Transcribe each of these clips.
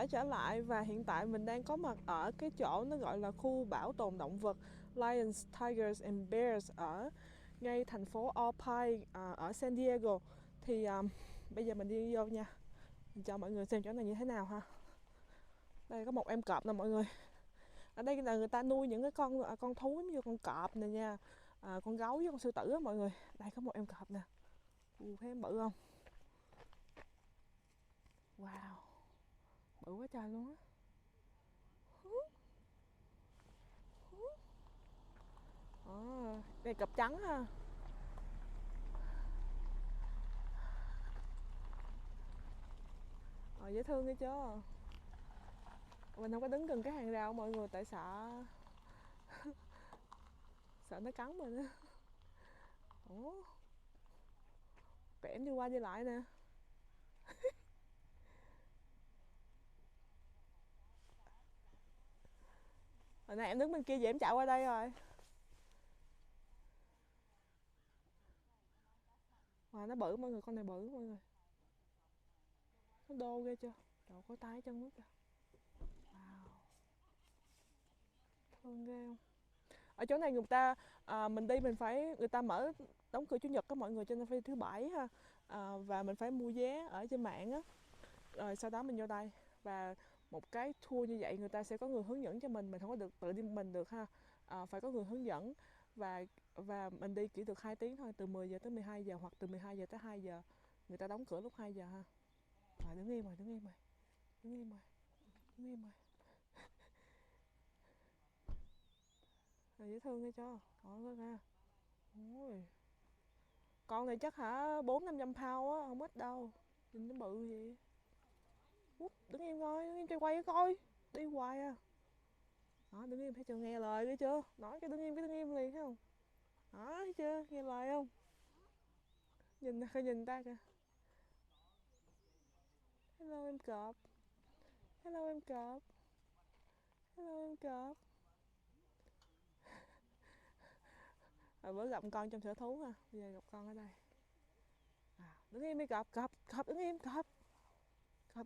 đã trở lại và hiện tại mình đang có mặt ở cái chỗ nó gọi là khu bảo tồn động vật Lions, Tigers and Bears ở ngay thành phố Alpine ở San Diego. Thì bây giờ mình đi vô nha, mình cho mọi người xem chỗ này như thế nào ha. Đây có một em cọp nè mọi người. Ở đây là người ta nuôi những cái con thú như con cọp này nha, con gấu với con sư tử á mọi người. Đây có một em cọp nè. Thấy em bự không? Wow, bự quá trời luôn á. Đây cọp trắng ha. Dễ thương nghe chưa. Mình không có đứng gần cái hàng rào mọi người, tại sợ nó cắn mình á. Vẽ em đi qua đi lại nè. Hồi nãy em đứng bên kia vậy em chạy qua đây rồi. Nó bự mọi người, con này bự mọi người. Nó đô ghê chưa. Trời, có tay chân nước kìa. Wow, thương ghê không. Ở chỗ này người ta mình đi mình phải, người ta mở đóng cửa chủ nhật các mọi người, cho nên phải thứ bảy ha. Và mình phải mua vé ở trên mạng á, rồi sau đó mình vô đây. Và một cái tour như vậy người ta sẽ có người hướng dẫn cho mình không có được tự đi mình được ha. Phải có người hướng dẫn. Và mình đi chỉ được 2 tiếng thôi, từ 10 giờ tới 12 giờ hoặc từ 12 giờ tới 2 giờ. Người ta đóng cửa lúc 2 giờ ha. Rồi đứng im rồi, đứng im rồi. Đứng im rồi. Đứng im rồi. Rồi dễ thương nghe cho. Đó ra. Ôi. Con này chắc hả 400-500 pound á, không ít đâu. Nhìn nó bự vậy. Đứng im coi, đứng im cho quay coi. Đi hoài à. Đó, đứng im thấy chưa, nghe lời thấy chưa. Nói cái đứng im liền thấy không. Đó, thấy chưa, nghe lời không. Nhìn ta kìa. Hello em cọp. Hello em cọp. Hello em cọp. Bữa gặp con trong sở thú ha, bây giờ gặp con ở đây. Đứng im đi cọp, cọp đứng im, cọp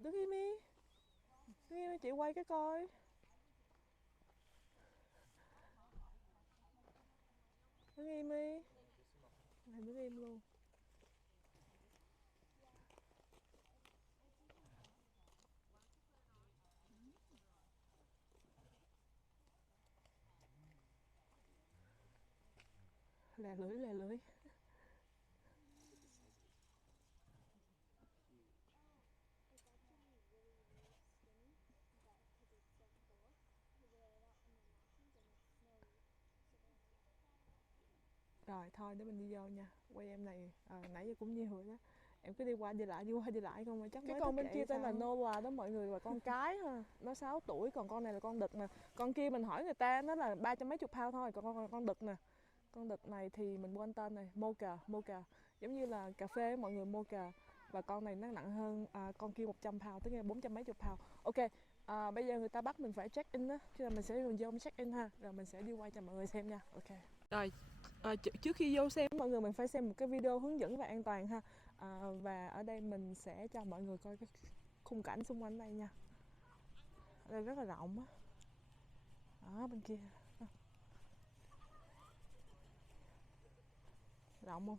đứng im đi. Đứng im đi, chị quay cái coi. Đứng im đi. Đứng im luôn. Lè lưỡi. Rồi thôi để mình đi vô nha. Quay em này nãy giờ cũng nhiều rồi đó. Em cứ đi qua đi lại không mà chắc cái con bên kia tên là Nola đó mọi người, và con cái ha. Nó 6 tuổi, còn con này là con đực nè. Con kia mình hỏi người ta nó là 300 mấy chục pound thôi, còn con đực nè. Con đực này thì mình quên tên này, mocha. Giống như là cà phê mọi người, mocha. Và con này nó nặng hơn con kia 100 pound, tức là 400 mấy chục pound. Ok, bây giờ người ta bắt mình phải check in á, cho nên mình sẽ vô check in ha, rồi mình sẽ đi quay cho mọi người xem nha. Ok. Rồi trước khi vô xem mọi người, mình phải xem một cái video hướng dẫn về an toàn ha. Và ở đây mình sẽ cho mọi người coi cái khung cảnh xung quanh đây nha. Ở đây rất là rộng á. Đó bên kia rộng không?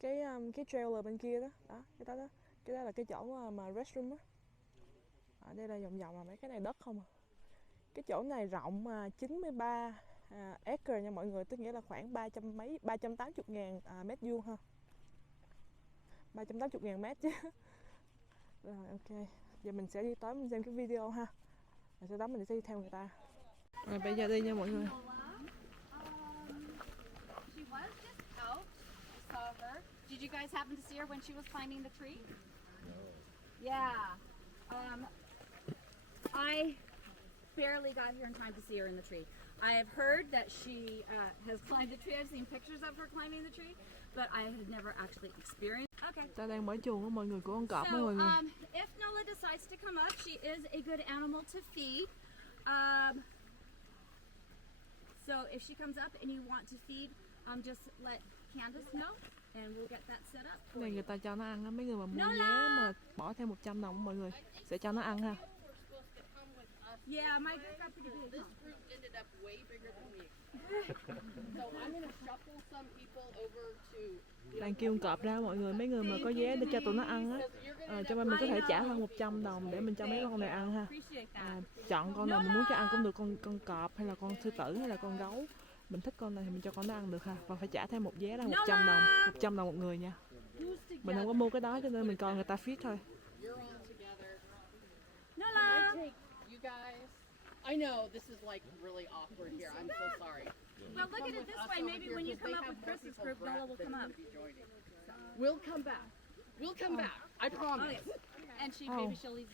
Cái trailer bên kia đó, cái đó là cái chỗ mà restroom á. Ở đây là vòng là mấy cái này đất không à. Cái chỗ này rộng 93 acre nha mọi người, tức nghĩa là khoảng 380.000 mét vuông ha. 380.000 mét chứ. Rồi ok, giờ mình sẽ đi tới mình xem cái video ha. Rồi sau đó mình sẽ đi theo người ta. Rồi bây giờ đi nha mọi người. She was just out. I saw her. Did you guys happen to see her when she was climbing the tree? No. Yeah. I barely got here in time to see her in the tree. I have heard that she has climbed the tree. I've seen pictures of her climbing the tree, but I had never actually experienced. Okay. Ta đang mở chuồng của mọi người, của con cọp mọi người. If Nola decides to come up, she is a good animal to feed. So if she comes up and you want to feed, just let Candace know, and we'll get that set up Cái for này người you. ta cho nó ăn á, mấy người mà mua Nó vé là- mà bỏ thêm 100 đồng mọi người sẽ cho nó ăn ha. Yeah, my group got pretty big. This group ended up way bigger than we expected. So I'm gonna shuffle some people over to Đang kêu cọp ra mọi người, mấy người mà có vé để cho tụi nó ăn á, cho nên mình có thể trả hơn 100 đồng để mình cho mấy con này ăn ha. Appreciate that. Chọn con nào mình muốn cho ăn cũng được, con cọp hay là con sư tử hay là con gấu. Mình thích con này thì mình cho con nó ăn được ha. Và phải trả thêm một vé là 100 đồng, 100 đồng một người nha. Mình không có mua cái đó cho nên mình coi người ta feed thôi. You're all together. Nola! I take you guys. I know this is like really awkward here. I'm so sorry. Well, look at it this way. Maybe when you come up with Chris's group, Nola will come up. We'll come back. We'll come back. I Oh, promise. yes. And she, Oh. maybe she'll leave.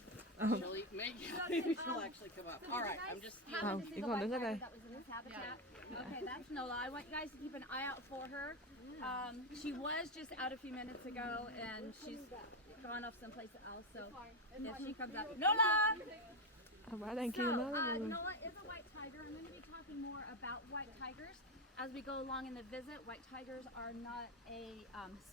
Maybe she'll actually come up. All right, I'm just. Happen to see chỉ the còn white đứng ở tiger đây. that was in this habitat? Okay, that's Nola. I want you guys to keep an eye out for her. She was just out a few minutes ago, and she's gone off someplace else. So if she comes out, Nola. Bà đang kêu nó đó mọi người. Nola is a white tiger. I'm going to be talking more about white tigers as we go along in the visit. White tigers are not a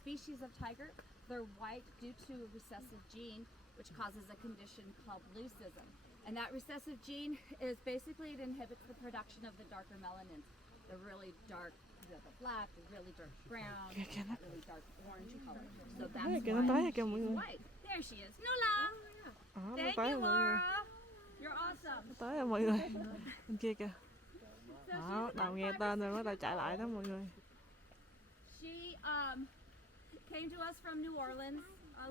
species of tiger. They're white due to a recessive gene, which causes a condition called leucism. And that recessive gene is basically it inhibits the production of the darker melanins, the really dark, the black, the really dark brown, the really dark orange color. So that's Kìa nó tới why kìa mọi người. white. There she is. Nola! Nó Thank tới you, rồi mọi người. Laura. You're awesome. Nó tới rồi mọi người. Bên kia kìa. So Đó, she's đầu nghe tên rồi bắt đầu chạy lại đó mọi người. She came to us from New Orleans,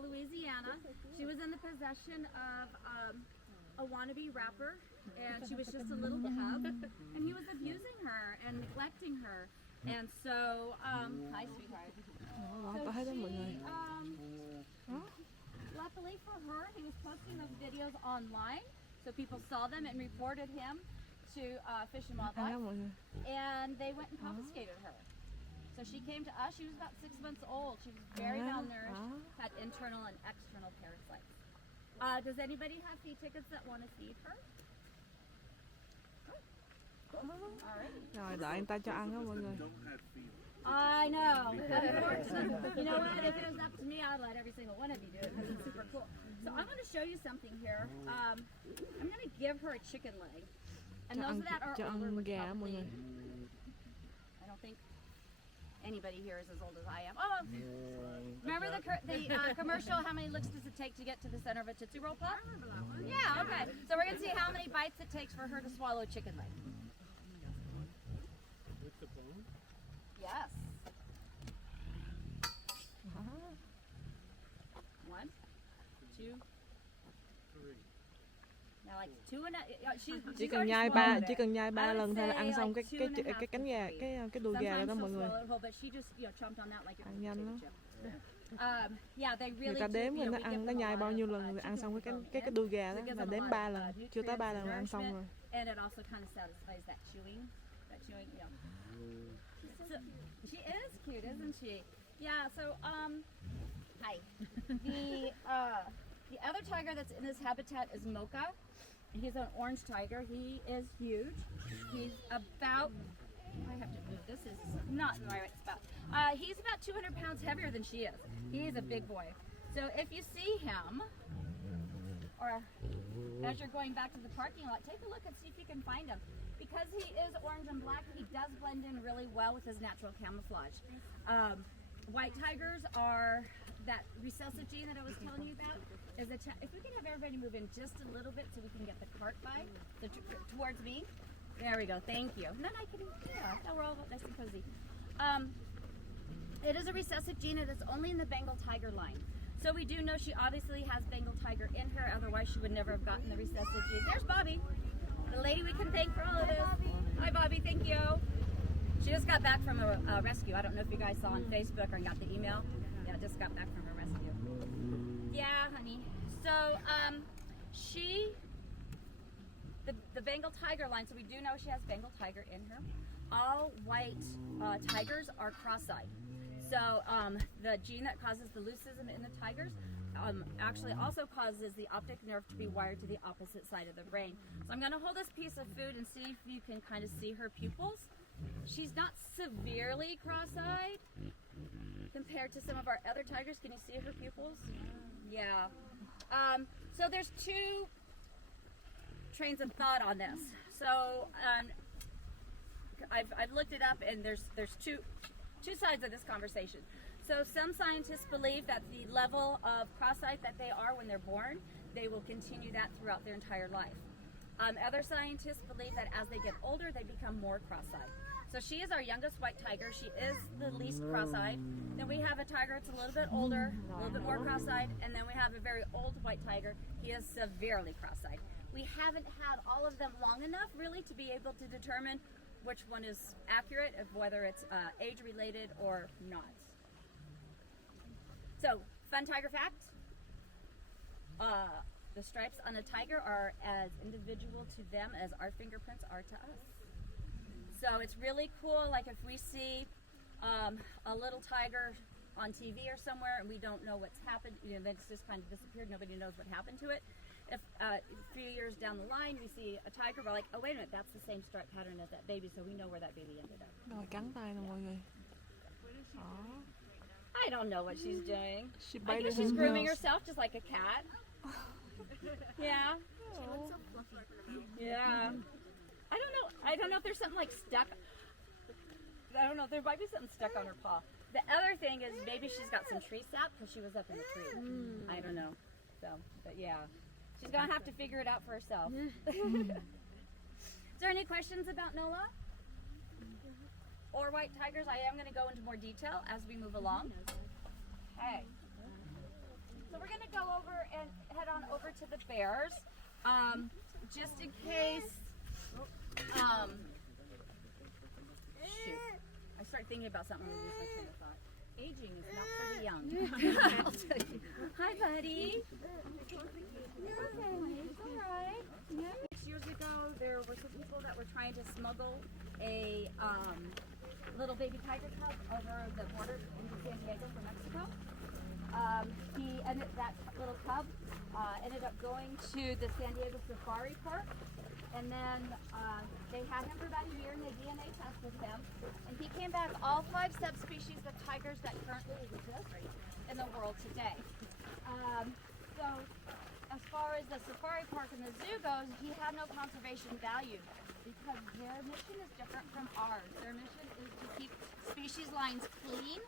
Louisiana. She was in the possession of a wannabe rapper, and she was just a little cub, and he was abusing her and neglecting her. And so, hi sweetheart. Đó, tới đó mọi người. Luckily for her, he was posting those videos online, so people saw them and reported him to Fish and Đó Wildlife, mọi người. and they went and confiscated her. So she came to us. She was about 6 months old. She was very malnourished, had internal and external parasites. Does anybody have feed tickets that want to feed her? All right. Rồi đợi người ta cho ăn đó mọi người. I know. Unfortunately, you know what? If it was up to me, I'd let every single one of you do it because it's super cool. So I'm going to show you something here. I'm going to give her a chicken leg, and those that are cho older ăn would gà mọi probably. người. I don't think anybody here is as old as I am. Oh, remember the commercial? How many licks does it take to get to the center of a Tootsie Roll Pop? I remember that one. Yeah. Okay. So we're going to see how many bites it takes for her to swallow a chicken leg. With the bone? Yes. One, two, Three. now like two and a. Chỉ cần nhai ba lần thôi là ăn xong cái cánh gà, cái đùi gà rồi đó mọi người. Ăn nhanh lắm. Người ta đếm rồi nó ăn, nó nhai bao nhiêu lần rồi ăn xong cái đùi gà đó là đếm 3 lần, chưa tới 3 lần là ăn xong rồi. And it also kind of satisfies that chewing, yeah. So, she is cute, isn't she? Yeah. So, hi. The other tiger that's in this habitat is Mocha. He's an orange tiger. He is huge. He's about. I have to move. This is not in my right spot. He's about 200 pounds heavier than she is. He is a big boy. So if you see him, or as you're going back to the parking lot, take a look and see if you can find him. Because he is orange and black, he does blend in really well with his natural camouflage. White tigers are that recessive gene that I was telling you about. If we can have everybody move in just a little bit so we can get the cart by, so towards me. There we go. Thank you. And then I can, now we're all nice and cozy. It is a recessive gene and it's only in the Bengal tiger line. So we do know she obviously has Bengal tiger in her, otherwise she would never have gotten the recessive gene. There's Bobby, the lady we can thank for all of this. Hi Bobby, thank you. She just got back from a rescue. I don't know if you guys saw on Facebook or got the email. Yeah, just got back from a rescue. Yeah, honey. So the Bengal tiger line, so we do know she has Bengal tiger in her. All white tigers are cross-eyed. So the gene that causes the leucism in the tigers actually also causes the optic nerve to be wired to the opposite side of the brain. So I'm going to hold this piece of food and see if you can kind of see her pupils. She's not severely cross-eyed, compared to some of our other tigers. Can you see her pupils? Yeah. So there's two trains of thought on this. So I've looked it up, and there's two sides of this conversation. So some scientists believe that the level of cross-eyed that they are when they're born, they will continue that throughout their entire life. Other scientists believe that as they get older, they become more cross-eyed. So she is our youngest white tiger. She is the least cross-eyed. Then we have a tiger that's a little bit older, a little bit more cross-eyed, and then we have a very old white tiger. He is severely cross-eyed. We haven't had all of them long enough, really, to be able to determine which one is accurate, of whether it's age-related or not. So, fun tiger fact. The stripes on a tiger are as individual to them as our fingerprints are to us. So it's really cool, like if we see a little tiger on TV or somewhere and we don't know what's happened, you know, it's just kind of disappeared, nobody knows what happened to it. If a few years down the line we see a tiger, we're like, oh wait a minute, that's the same stripe pattern as that baby, so we know where that baby ended up. Rồi cắn tay nè mọi người. I don't know what she's doing. She I guess she's grooming herself just like a cat. Yeah. She looks so fluffy. Yeah. I don't know if there's something like stuck. I don't know. There might be something stuck on her paw. The other thing is maybe she's got some tree sap because she was up in the tree. I don't know. So, but yeah, she's gonna have to figure it out for herself. Is there any questions about Nola or white tigers? I am gonna go into more detail as we move along. Okay. So we're gonna go over and head on over to the bears, just in case. Shoot, I started thinking about something and lose my train of thought. Aging is not for the young. I'll tell you. Hi, buddy. Okay, it's all right. Yeah. 6 years ago, there were some people that were trying to smuggle a little baby tiger cub over the border into San Diego from Mexico. That little cub ended up going to the San Diego Safari Park, and then they had him for about a year and they DNA tested him, and he came back all 5 subspecies of tigers that currently exist in the world today. So as far as the safari park and the zoo goes, he had no conservation value because their mission is different from ours. Their mission is to keep species lines clean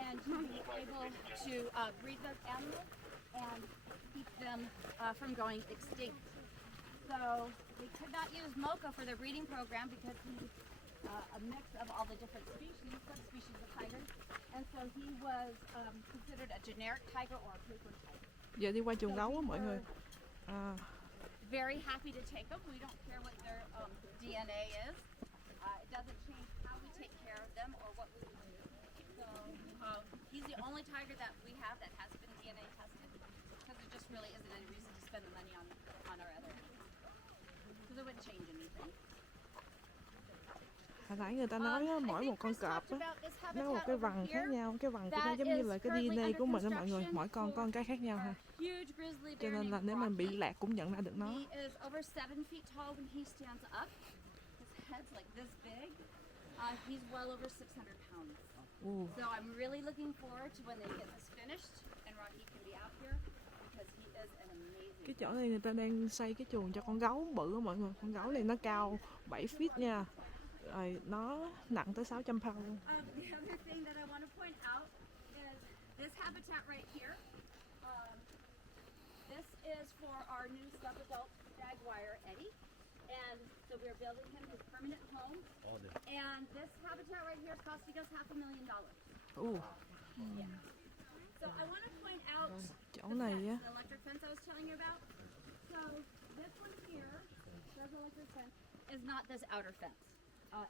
and to be able to breed those animals and keep them from going extinct. So they could not use Mocha for their breeding program because he's a mix of all the different species, subspecies of tigers, and so he was considered a generic tiger or a paper tiger. Giờ đi qua chuồng gấu á mọi người. Very happy to take them. We don't care what their DNA is. It doesn't change how we take care of them or what we do. So he's the only tiger that we have that has been DNA tested because there just really isn't any reason to spend the money on our other animals. Because it wouldn't change anything. Hồi nãy người ta nói á, mỗi một con cọp á, nó có một cái vằn khác nhau. Cái vằn của nó giống như là cái DNA của mình đó mọi người. Mỗi con có một cái khác nhau ha. Cho nên là nếu mình bị lạc cũng nhận ra được nó. He's well over 600 pounds. So I'm really looking forward to when they get this finished and Rocky can be out here because he is an amazing. Cái chỗ này người ta đang xây cái chuồng cho con gấu bự á mọi người. Con gấu này nó cao 7 feet nha. Rồi nó nặng tới 600 pound luôn. The other thing that I want to point out is this habitat right here. This is for our new sub-adult jaguar, Eddie. And so we're building him his permanent home. And this habitat right here is costing us $500,000. Yeah. So I want to point out chỗ này á. the electric fence I was telling you about. So this one here, there's electric fence, is not this outer fence.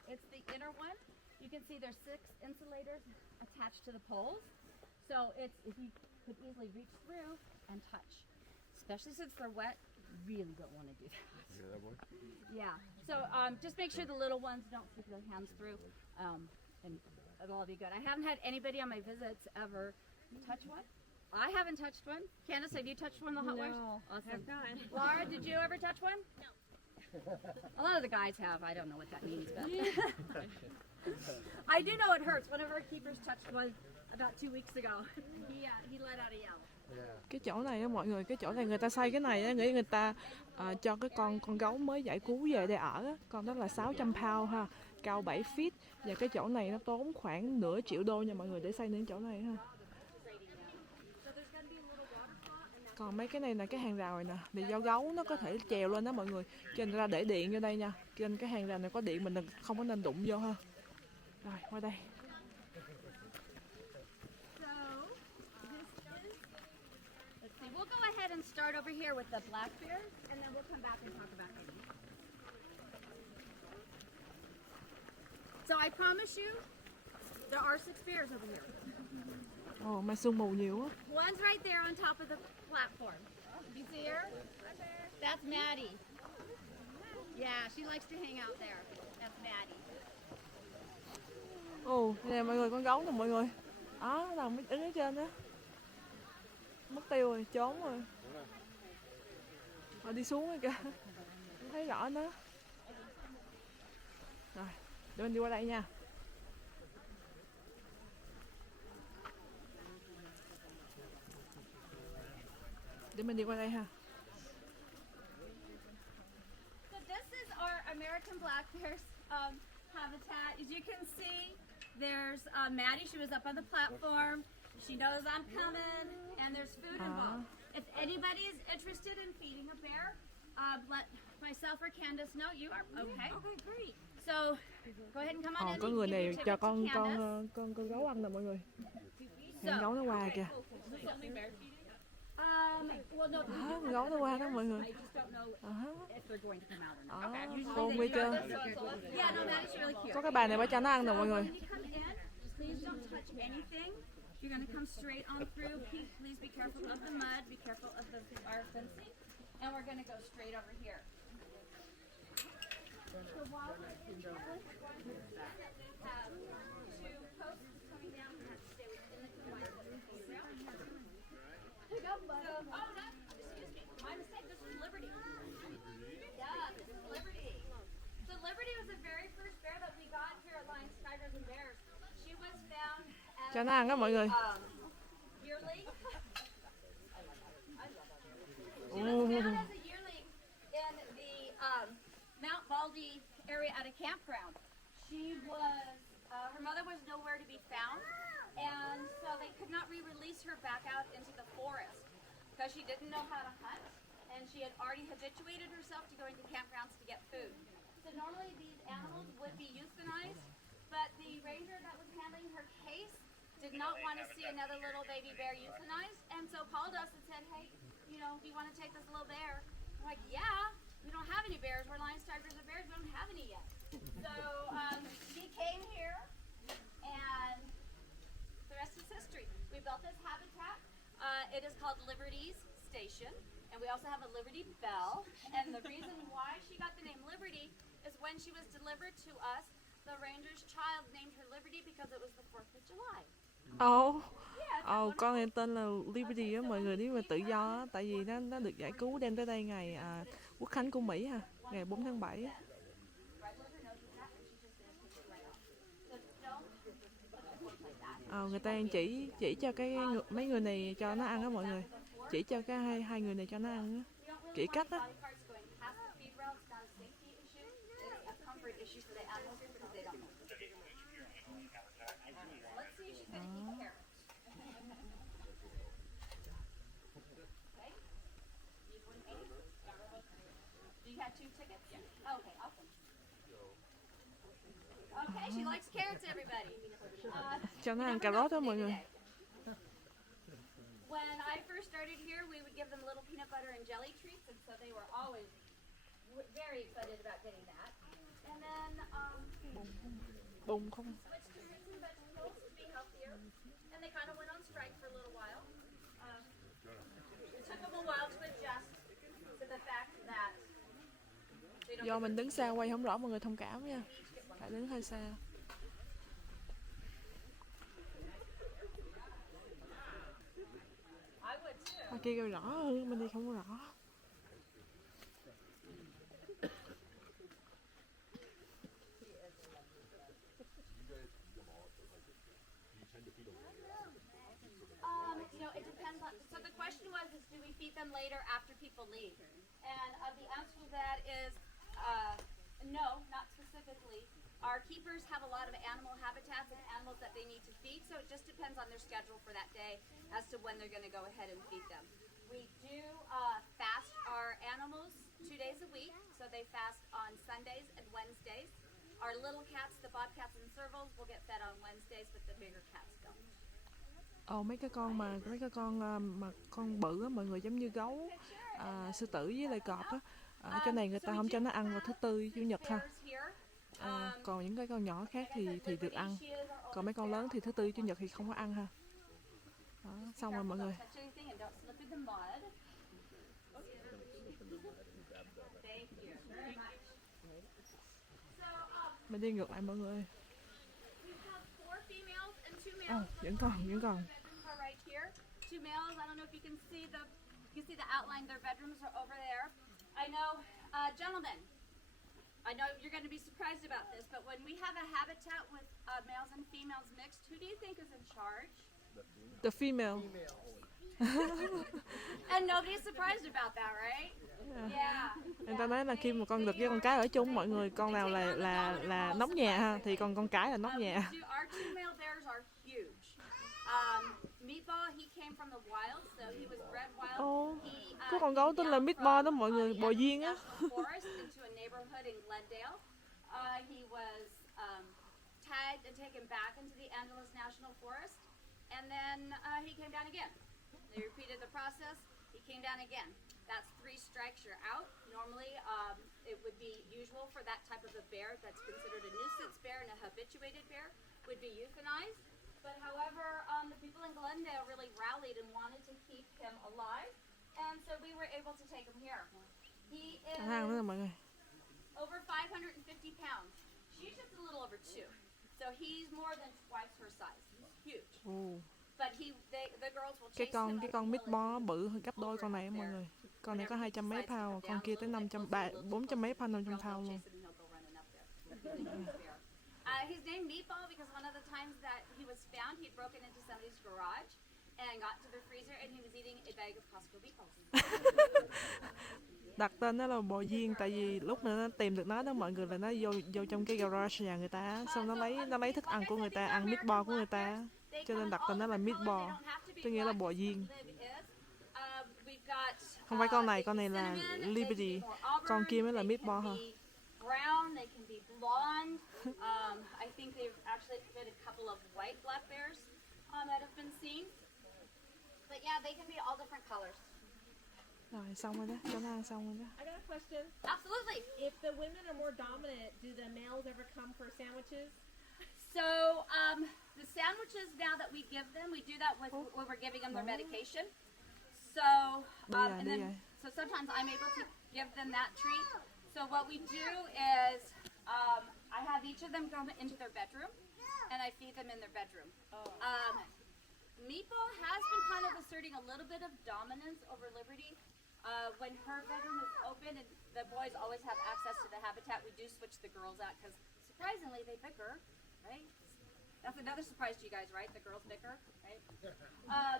It's the inner one. You can see there's 6 insulators attached to the poles. So it's if you could easily reach through and touch. Especially since they're wet, really don't want to do that. Yeah, that one. Yeah. So just make sure the little ones don't stick their hands through, and it'll all be good. I haven't had anybody on my visits ever touch one. I haven't touched one. Candace, have you touched one of the hot wires? No, Awesome. I've not. Laura, did you ever touch one? No. A lot of the guys have. I don't know what that means, but I do know it hurts. One of our keepers touched one about 2 weeks ago. He let out a yell. Cái chỗ này á mọi người, cái chỗ này người ta xây cái này á, nghĩ người ta cho cái con gấu mới giải cứu về đây ở á. Con đó là 600 pound ha, cao 7 feet. Và cái chỗ này nó tốn khoảng nửa triệu đô nha mọi người để xây nên chỗ này ha. Còn mấy cái này là cái hàng rào này nè, vì do gấu nó có thể trèo lên đó mọi người, cho nên ra để điện vô đây nha. Trên cái hàng rào này có điện, mình không có nên đụng vô ha. Rồi qua đây. Let's see, we'll go ahead and start over here with the black bears, and then we'll come back and talk about it. So I promise you, there are 6 bears over here. Ồ, mà sương mù nhiều á. One's right there on top of the platform. You see her? That's Maddie. Yeah, she likes to hang out there. That's Maddie. Ồ, nè mọi người, con gấu nè mọi người. Đó, là mới đứng ở trên đó. Mất tiêu rồi, trốn rồi. Họ đi xuống rồi kìa. Không thấy rõ nữa. Rồi, để mình đi qua đây nha. Để mình đi qua đây ha. So this is our American black bear's habitat. As you can see, there's Maddie. She was up on the platform. She knows I'm coming, and there's food involved. If anybody is interested in feeding a bear, let myself or Candace know. You are okay. Okay, great. So go ahead and come on in. Có người này cho con Candace. gấu ăn nè mọi người. Con gấu nó qua kìa. Well, no, Con gấu nó qua đó mọi người. I just don't know if they're going to come out or not. Khôn ghê chưa? Yeah, no, Maddie's really cute. Có cái bà này bà cho nó ăn nè mọi người. When you come in, please don't touch anything. You're going to come straight on through. Please be careful of the mud. Be careful of our fencing. And we're going to go straight over here. So while we're in here, we have 2 posts coming down. We have to stay within the confines of the handrail. Excuse me, my mistake. This is Liberty. Yeah, this is Liberty. So Liberty was the very first bear that we got here at Lions, Tigers, and Bears. She was found as Cho nó ăn đó mọi người. yearling. She was found as a yearling in the Mount Baldy area at a campground. She was, her mother was nowhere to be found, and so they could not re-release her back out into the forest because she didn't know how to hunt, and she had already habituated herself to going to campgrounds to get food. So normally these animals would be euthanized, but the ranger that was handling her case did not want to see another little baby bear euthanized, and so called us and said, hey, you know, do you want to take this little bear? I'm like, yeah, we don't have any bears. We're lions, tigers, and bears. We don't have any yet. So he came here, and the rest is history. We built this habitat. It is called Liberty's Station, and we also have a Liberty Bell. And the reason why she got the name Liberty is when she was delivered to us, the ranger's child named her Liberty because it was the 4th of July. Con này tên là Liberty á mọi người, nếu mà tự do á, tại vì nó được giải cứu đem tới đây ngày Quốc khánh của Mỹ ha, ngày 4 tháng 7 á. Người ta chỉ cho mấy người này cho nó ăn á mọi người, chỉ cho cái hai người này cho nó ăn á, chỉ cách á. Okay, awesome. Okay, she likes carrots, everybody. Cho nó ăn cà rốt đó mọi người. When I first started here, we would give them little peanut butter and jelly treats, and so they were always very excited about getting that. And then Bùng không? switched to fruits and vegetables to be healthier, and they kind of went on strike for a little while. It took them a while to adjust to the fact that do mình đứng xa quay không rõ, mọi người thông cảm nha, phải đứng hơi xa. Kia kêu rõ hơn, mình đi không có rõ. tend to feed them later? It depends on. So the question was, is do we feed them later after people leave? And the answer to that is no, not specifically. Our keepers have a lot of animal habitats and animals that they need to feed, so it just depends on their schedule for that day as to when they're going to go ahead and feed them. We do fast our animals 2 days a week, so they fast on Sundays and Wednesdays. Our little cats, the bobcats and servals, will get fed on Wednesdays, but the bigger cats don't. Mấy cái con mà con bự á, mọi người, giống như gấu, sư tử với lại cọp á, ở chỗ này người ta không cho nó ăn vào thứ Tư, Chủ nhật ha. Còn những cái con nhỏ khác thì được ăn. Còn mấy con lớn thì thứ Tư, Chủ nhật thì không có ăn ha. Đó, xong rồi mọi người. Mình đi ngược lại mọi người. Vẫn còn. Right here, 2 males. I don't know if you can see the outline. Their bedrooms are over there. I know, gentlemen. I know you're going to be surprised about this, but when we have a habitat with males and females mixed, who do you think is in charge? The female. And nobody's surprised about that, right? Yeah. Người ta nói là khi mà con đực với con cái ở chung, mọi người con nào là nóc nhà ha, thì con cái là nóc nhà. Our 2 male bears are huge. Meatball, he came from the wild, so he was bred wild. Có con gấu tên là Meatball đó mọi người, bò duyên á. Into a neighborhood in Glendale. He was tagged and taken back into the Angeles National Forest, and then he came down again. They repeated the process. He came down again. That's 3 strikes, you're out. Normally, it would be usual for that type of a bear that's considered a nuisance bear and a habituated bear would be euthanized. But however, the people in Glendale really rallied and wanted to keep him alive, and so we were able to take him here. He is over 550 pounds. She's just a little over 2, so he's more than twice her size. He's huge. But the girls will chase him. Cái con Meatball bự hơn gấp đôi con này mọi người. Con này có 200 mấy pound, con kia tới 400 mấy pound, 500 pound luôn. He's named Meatball because one of the times that he was found, he'd broken into somebody's garage and got to the freezer and he was eating a bag of Costco meatballs. Đặt tên nó là bò duyên, tại vì lúc mà nó tìm được nó đó mọi người, là nó vô trong cái garage nhà người ta, xong nó lấy thức ăn của người ta, ăn meatball của người ta, cho nên đặt tên nó là Meatball, tức nghĩa là bò duyên. Không phải con này là Liberty, con kia mới là Meatball hả? Brown, they can be blonde. I think they've actually been a couple of white black bears that have been seen. But yeah, they can be all different colors. Rồi xong rồi đó, cho nó ăn xong rồi đó. I got a question. Absolutely. If the women are more dominant, do the males ever come for sandwiches? So the sandwiches now that we give them, we do that when we're giving them their medication. So and then so sometimes I'm able to give them that treat. So what we do is I have each of them go into their bedroom and I feed them in their bedroom. Meatball has been kind of asserting a little bit of dominance over Liberty. When her bedroom is open and the boys always have access to the habitat, we do switch the girls out because surprisingly they bicker, right? That's another surprise to you guys, right? The girls bicker, right?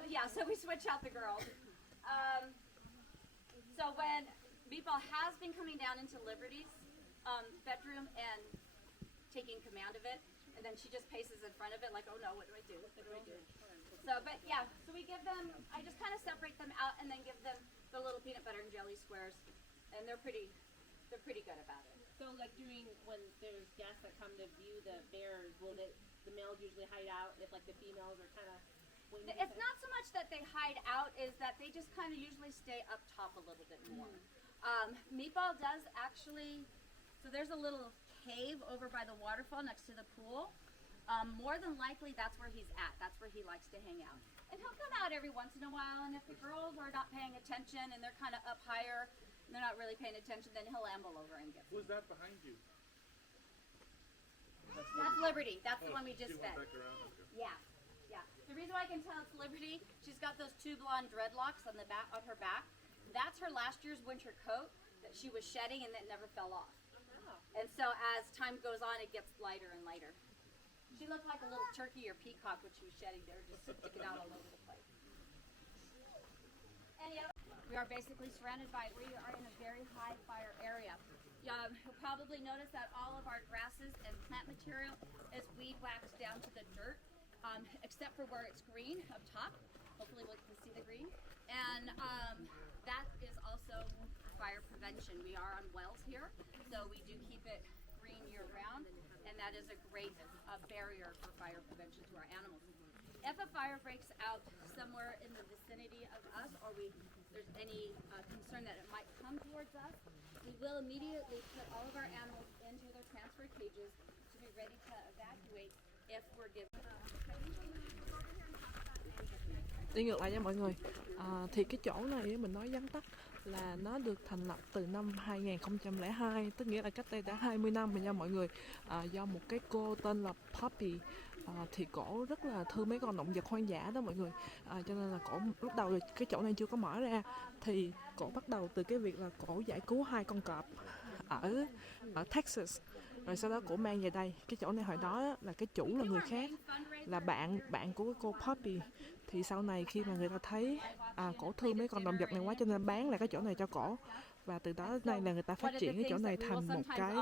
Yeah, so we switch out the girls. So when Meatball has been coming down into Liberty's bedroom and taking command of it, and then she just paces in front of it like, oh no, what do I do? What do I do? So, but yeah, so we give them, I just kind of separate them out and then give them the little peanut butter and jelly squares, and they're pretty good about it. So like when there's guests that come to view the bears, will the males usually hide out if like the females are kind of waiting? It's not so much that they hide out, is that they just kind of usually stay up top a little bit more. Meatball does actually, so there's a little cave over by the waterfall next to the pool. More than likely that's where he's at. That's where he likes to hang out. And he'll come out every once in a while, and if the girls are not paying attention and they're kind of up higher and they're not really paying attention, then he'll amble over and get them. Who's that behind you? That's Liberty. That's the one we just fed. Back around. Okay. Yeah, yeah. The reason why I can tell it's Liberty, she's got those 2 blonde dreadlocks on her back. That's her last year's winter coat that she was shedding and that never fell off. And so as time goes on, it gets lighter and lighter. She looked like a little turkey or peacock when she was shedding. They were just sticking out all over the place. And yeah, we are basically surrounded by, we are in a very high fire area. You'll probably notice that all of our grasses and plant material is weed waxed down to the dirt, except for where it's green up top. Hopefully we can see the green. And that is also fire prevention. We are on wells here, so we do keep it green year round, and that is a great barrier for fire prevention to our animals. If a fire breaks out somewhere in the vicinity of us, or there's any concern that it might come towards us, we will immediately put all of our animals into their transfer cages to be ready to evacuate if we're given. Đi ngược lại nha mọi người, thì cái chỗ này mình nói vắn tắt là nó được thành lập từ năm 2002, tức nghĩa là cách đây đã 20 năm rồi nha mọi người. Do một cái cô tên là Poppy, thì cổ rất là thương mấy con động vật hoang dã đó mọi người, cho nên là cổ lúc đầu cái chỗ này chưa có mở ra, thì cổ bắt đầu từ cái việc là cổ giải cứu 2 con cọp ở Texas, rồi sau đó cổ mang về đây. Cái chỗ này hồi đó là cái chủ là người khác, là bạn của cái cô Poppy. Thì sau này khi mà người ta thấy cổ thương mấy con động vật này quá, cho nên bán lại cái chỗ này cho cổ, và từ đó đến nay là người ta phát triển cái chỗ này thành một cái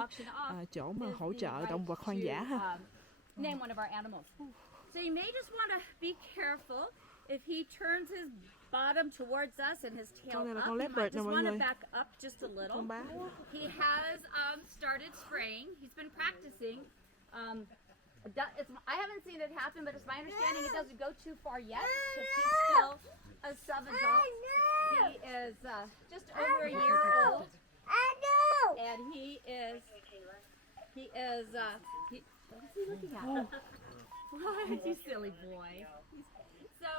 chỗ mà hỗ trợ động vật hoang dã ha. Name one of our animals. So you may just want to be careful if he turns his bottom towards us and his tail Con này là up. con You might leopard nè just mọi want to người. back up just a little. Con báo á. He has started spraying. He's been practicing. I haven't seen it happen, but it's my understanding it doesn't go too far yet because he's still a sub-adult. He is just over a year old, and he is. What is he looking at? What? You silly boy. So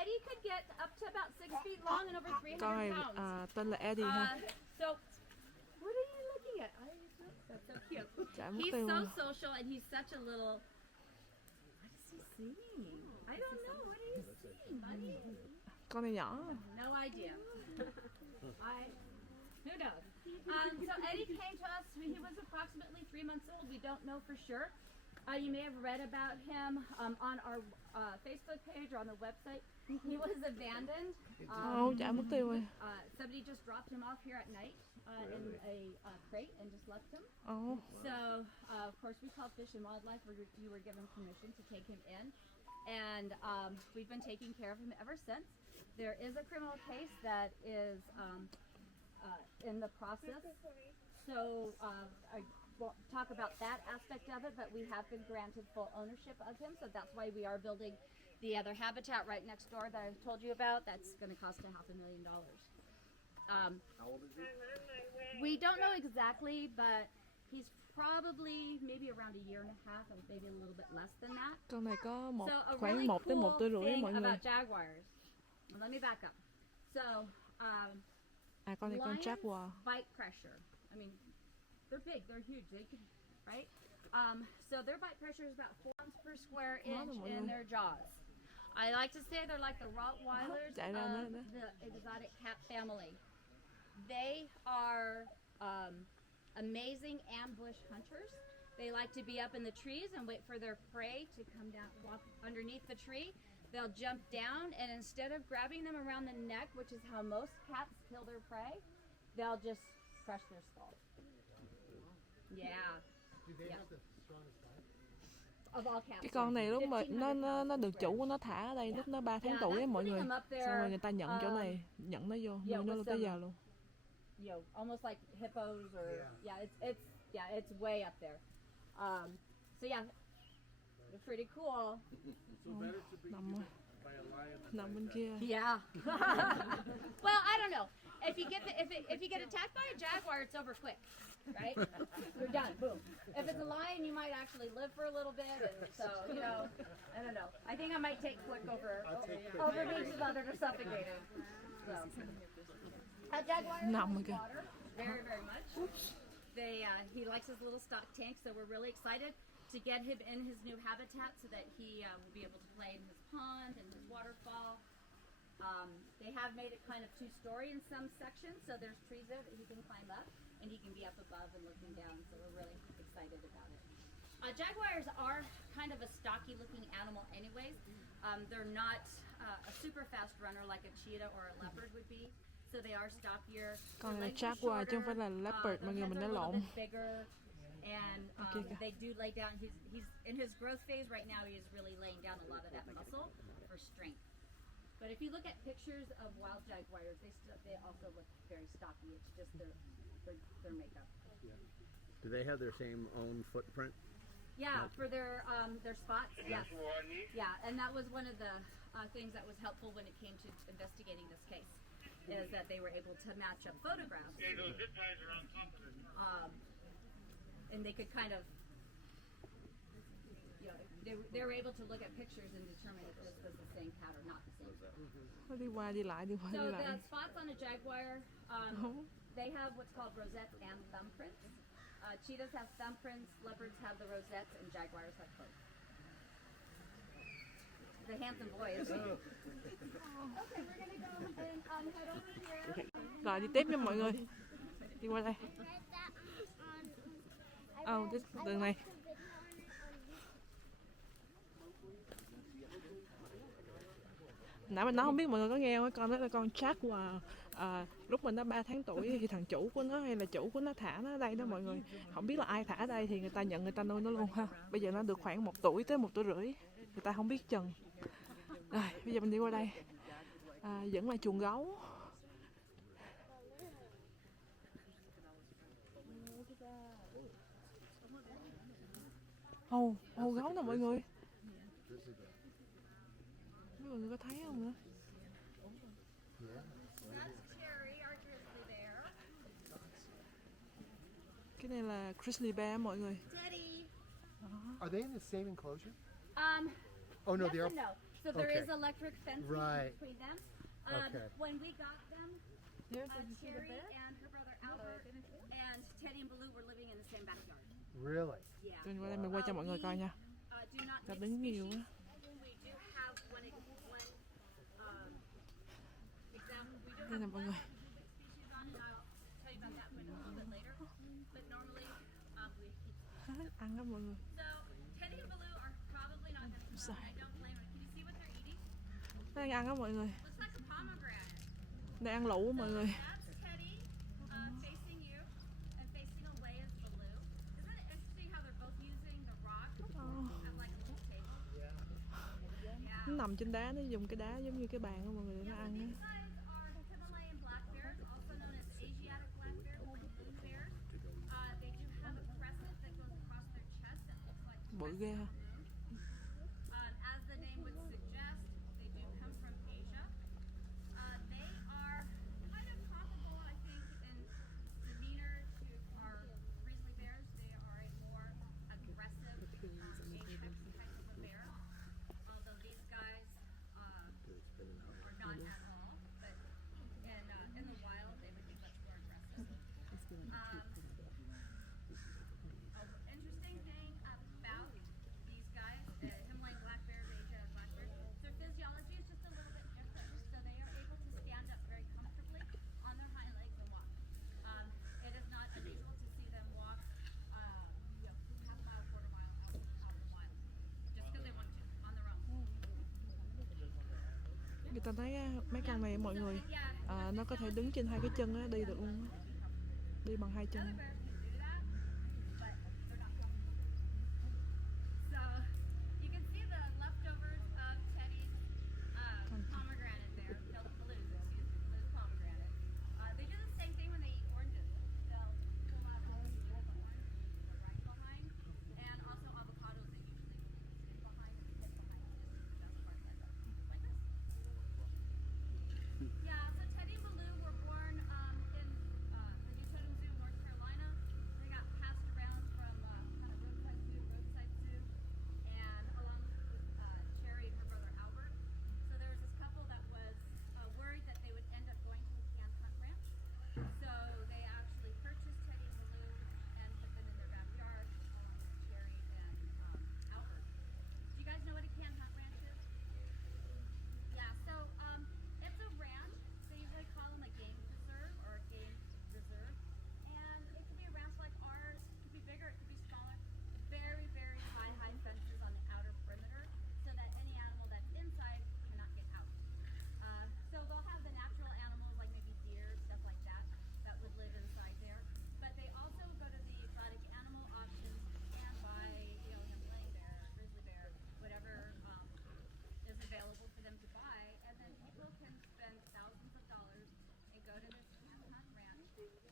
Eddie could get up to about 6 feet long and over 300 Con này pounds. tên là Eddie ha. So, what are you looking at? That's so cute. Chả mất He's tiêu so luôn. social and he's such a little. What is he seeing? I don't know. What are you seeing, buddy? Con này nhỏ. No idea. Who knows? So Eddie came to us. He was approximately 3 months old. We don't know for sure. You may have read about him on our Facebook page or on the website. He was abandoned. Chả mất tiêu rồi. Somebody just dropped him off here at night in a crate and just left him. So, of course, we called Fish and Wildlife. We were given permission to take him in. And we've been taking care of him ever since. There is a criminal case that is in the process. So I won't talk about that aspect of it, but we have been granted full ownership of him. So that's why we are building the other habitat right next door that I told you about. That's going to cost $500,000. How old is he? We don't know exactly, but he's probably maybe around a year and a half, and maybe a little bit less than that. Con này có So a khoảng really 1 tới 1 cool tuổi rưỡi thing mọi người. about jaguars. Well, let me back up. So Con này con lions jaguar. bite pressure. I mean, they're big, they're huge. They could, right? So their bite pressure is about 4 pounds per square inch in their jaws. I like to say they're like the Rottweilers Chạy ra nữa, of nữa. the exotic cat family. They are amazing ambush hunters. They like to be up in the trees and wait for their prey to come down, walk underneath the tree. They'll jump down, and instead of grabbing them around the neck, which is how most cats kill their prey, they'll just crush their skull. Yeah. Do they Yeah. have the strongest bite? Of all cats. Cái con này lúc mà 1,500 nó được chủ của nó thả ở đây lúc nó 3 tháng tuổi á mọi người. Xong rồi người ta nhận chỗ này, nhận nó vô, nuôi nó tới giờ luôn. You know, almost like hippos or it's way up there. So yeah, they're pretty cool. So better to be Nằm, by a lion than nằm by bên a kia. Yeah. Well, I don't know. If you get attacked by a jaguar, it's over quick, right? You're done. Boom. If it's a lion, you might actually live for a little bit, and so you know, I don't know. I think I might take quick over being smothered or suffocated. So. A jaguar Nằm rồi loves kìa. water very, very much. He likes his little stock tank, so we're really excited to get him in his new habitat so that he will be able to play in his pond and his waterfall. They have made it kind of two-story in some sections, so there's trees there that he can climb up, and he can be up above and looking down, so we're really excited about it. Jaguars are kind of a stocky looking animal anyways. They're not a super fast runner like a cheetah or a leopard would be. So they are stockier. Con Their này là legs are jaguar chứ không phải shorter, là leopard, mọi their người mình heads đã are a lộn. little bit bigger, and Okay. they do lay down. He's in his growth phase right now. He is really laying down a lot of that muscle for strength. But if you look at pictures of wild jaguars, they also look very stocky. It's just their makeup. Do they have their same own footprint? Yeah, for their spots. Yes. Yeah, and that was one of the things that was helpful when it came to investigating this case, is that they were able to match up photographs. And they could kind of, they were able to look at pictures and determine if this was the same cat or not the same cat. Nó đi qua đi lại, đi qua đi So lại. the spots on a jaguar, they have what's called rosettes and thumbprints. Cheetahs have thumbprints, leopards have the rosettes, and jaguars have both. The handsome boy, isn't he? Okay, we're gonna go and head over here. Rồi đi tiếp nha mọi người. Đi qua đây. Đường này. Nãy mình nói không biết mọi người có nghe không, con đó là con jaguar. Lúc mà nó 3 tháng tuổi thì thằng chủ của nó hay là chủ của nó thả nó ở đây đó mọi người. Không biết là ai thả ở đây thì người ta nhận người ta nuôi nó luôn ha. Bây giờ nó được khoảng 1 tuổi tới 1 tuổi rưỡi. Người ta không biết chừng. Rồi bây giờ mình đi qua đây. Vẫn là chuồng gấu. Gấu nè mọi người. Mọi người có thấy không nữa? Cái này là grizzly bear mọi người. Are they in the same enclosure? Oh no, yes they are. and no. So there Okay. is electric fencing Right. between them. Okay. When we got them, There's Cherry and her brother Albert and Teddy and Baloo were living in the same backyard. Really? Yeah. Mình qua đây mình quay cho mọi người coi nha. Do not Ta mix đứng nhiều species. á. We do have one example. We do Đây nè mọi người. species on, and I'll tell you about that one a little bit later. But normally, we keep. Ăn đó mọi người. So Teddy and Baloo are probably not going to. Sorry. I don't blame them. Can you see what they're eating? Nó đang ăn đó mọi người. Looks like a pomegranate. Đang ăn lũ mọi người. That's Teddy facing you, and facing away is Baloo. Isn't it interesting how they're both using the rock as like a little table? Yeah. Nó nằm trên đá, nó dùng cái đá giống như cái bàn đó mọi người để nó ăn á. These guys are Himalayan black bears, also known as Asiatic black bears or balloon bears. They do have a crescent that goes across their chest that looks like a Bự ghê ha. As the name would suggest, they do come from Asia. They are kind of comparable, I think, in demeanor to our grizzly bears. They are a more aggressive, apex type of a bear. Although these guys are not at all, but in the wild they would be much more aggressive. Interesting thing about these guys, Himalayan black bears, Asian black bears, their physiology is just a little bit different. So they are able to stand up very comfortably on their hind legs and walk. It is not unusual to see them walk, half a mile, quarter mile out in the wild, just because they want to on their own. Người ta thấy mấy con này mọi người, nó có thể đứng trên 2 cái chân á, đi được luôn á. Đi bằng 2 chân. Bears can do that, but they're not comfortable. So you can see the leftovers of Teddy's pomegranate there, Baloo's pomegranate. They do the same thing when they eat oranges. They'll pull out all the orange right behind, and also avocados they usually stick behind and hit behind just part like this. Yeah, so Teddy and Baloo were born in the Newtown Zoo, North Carolina.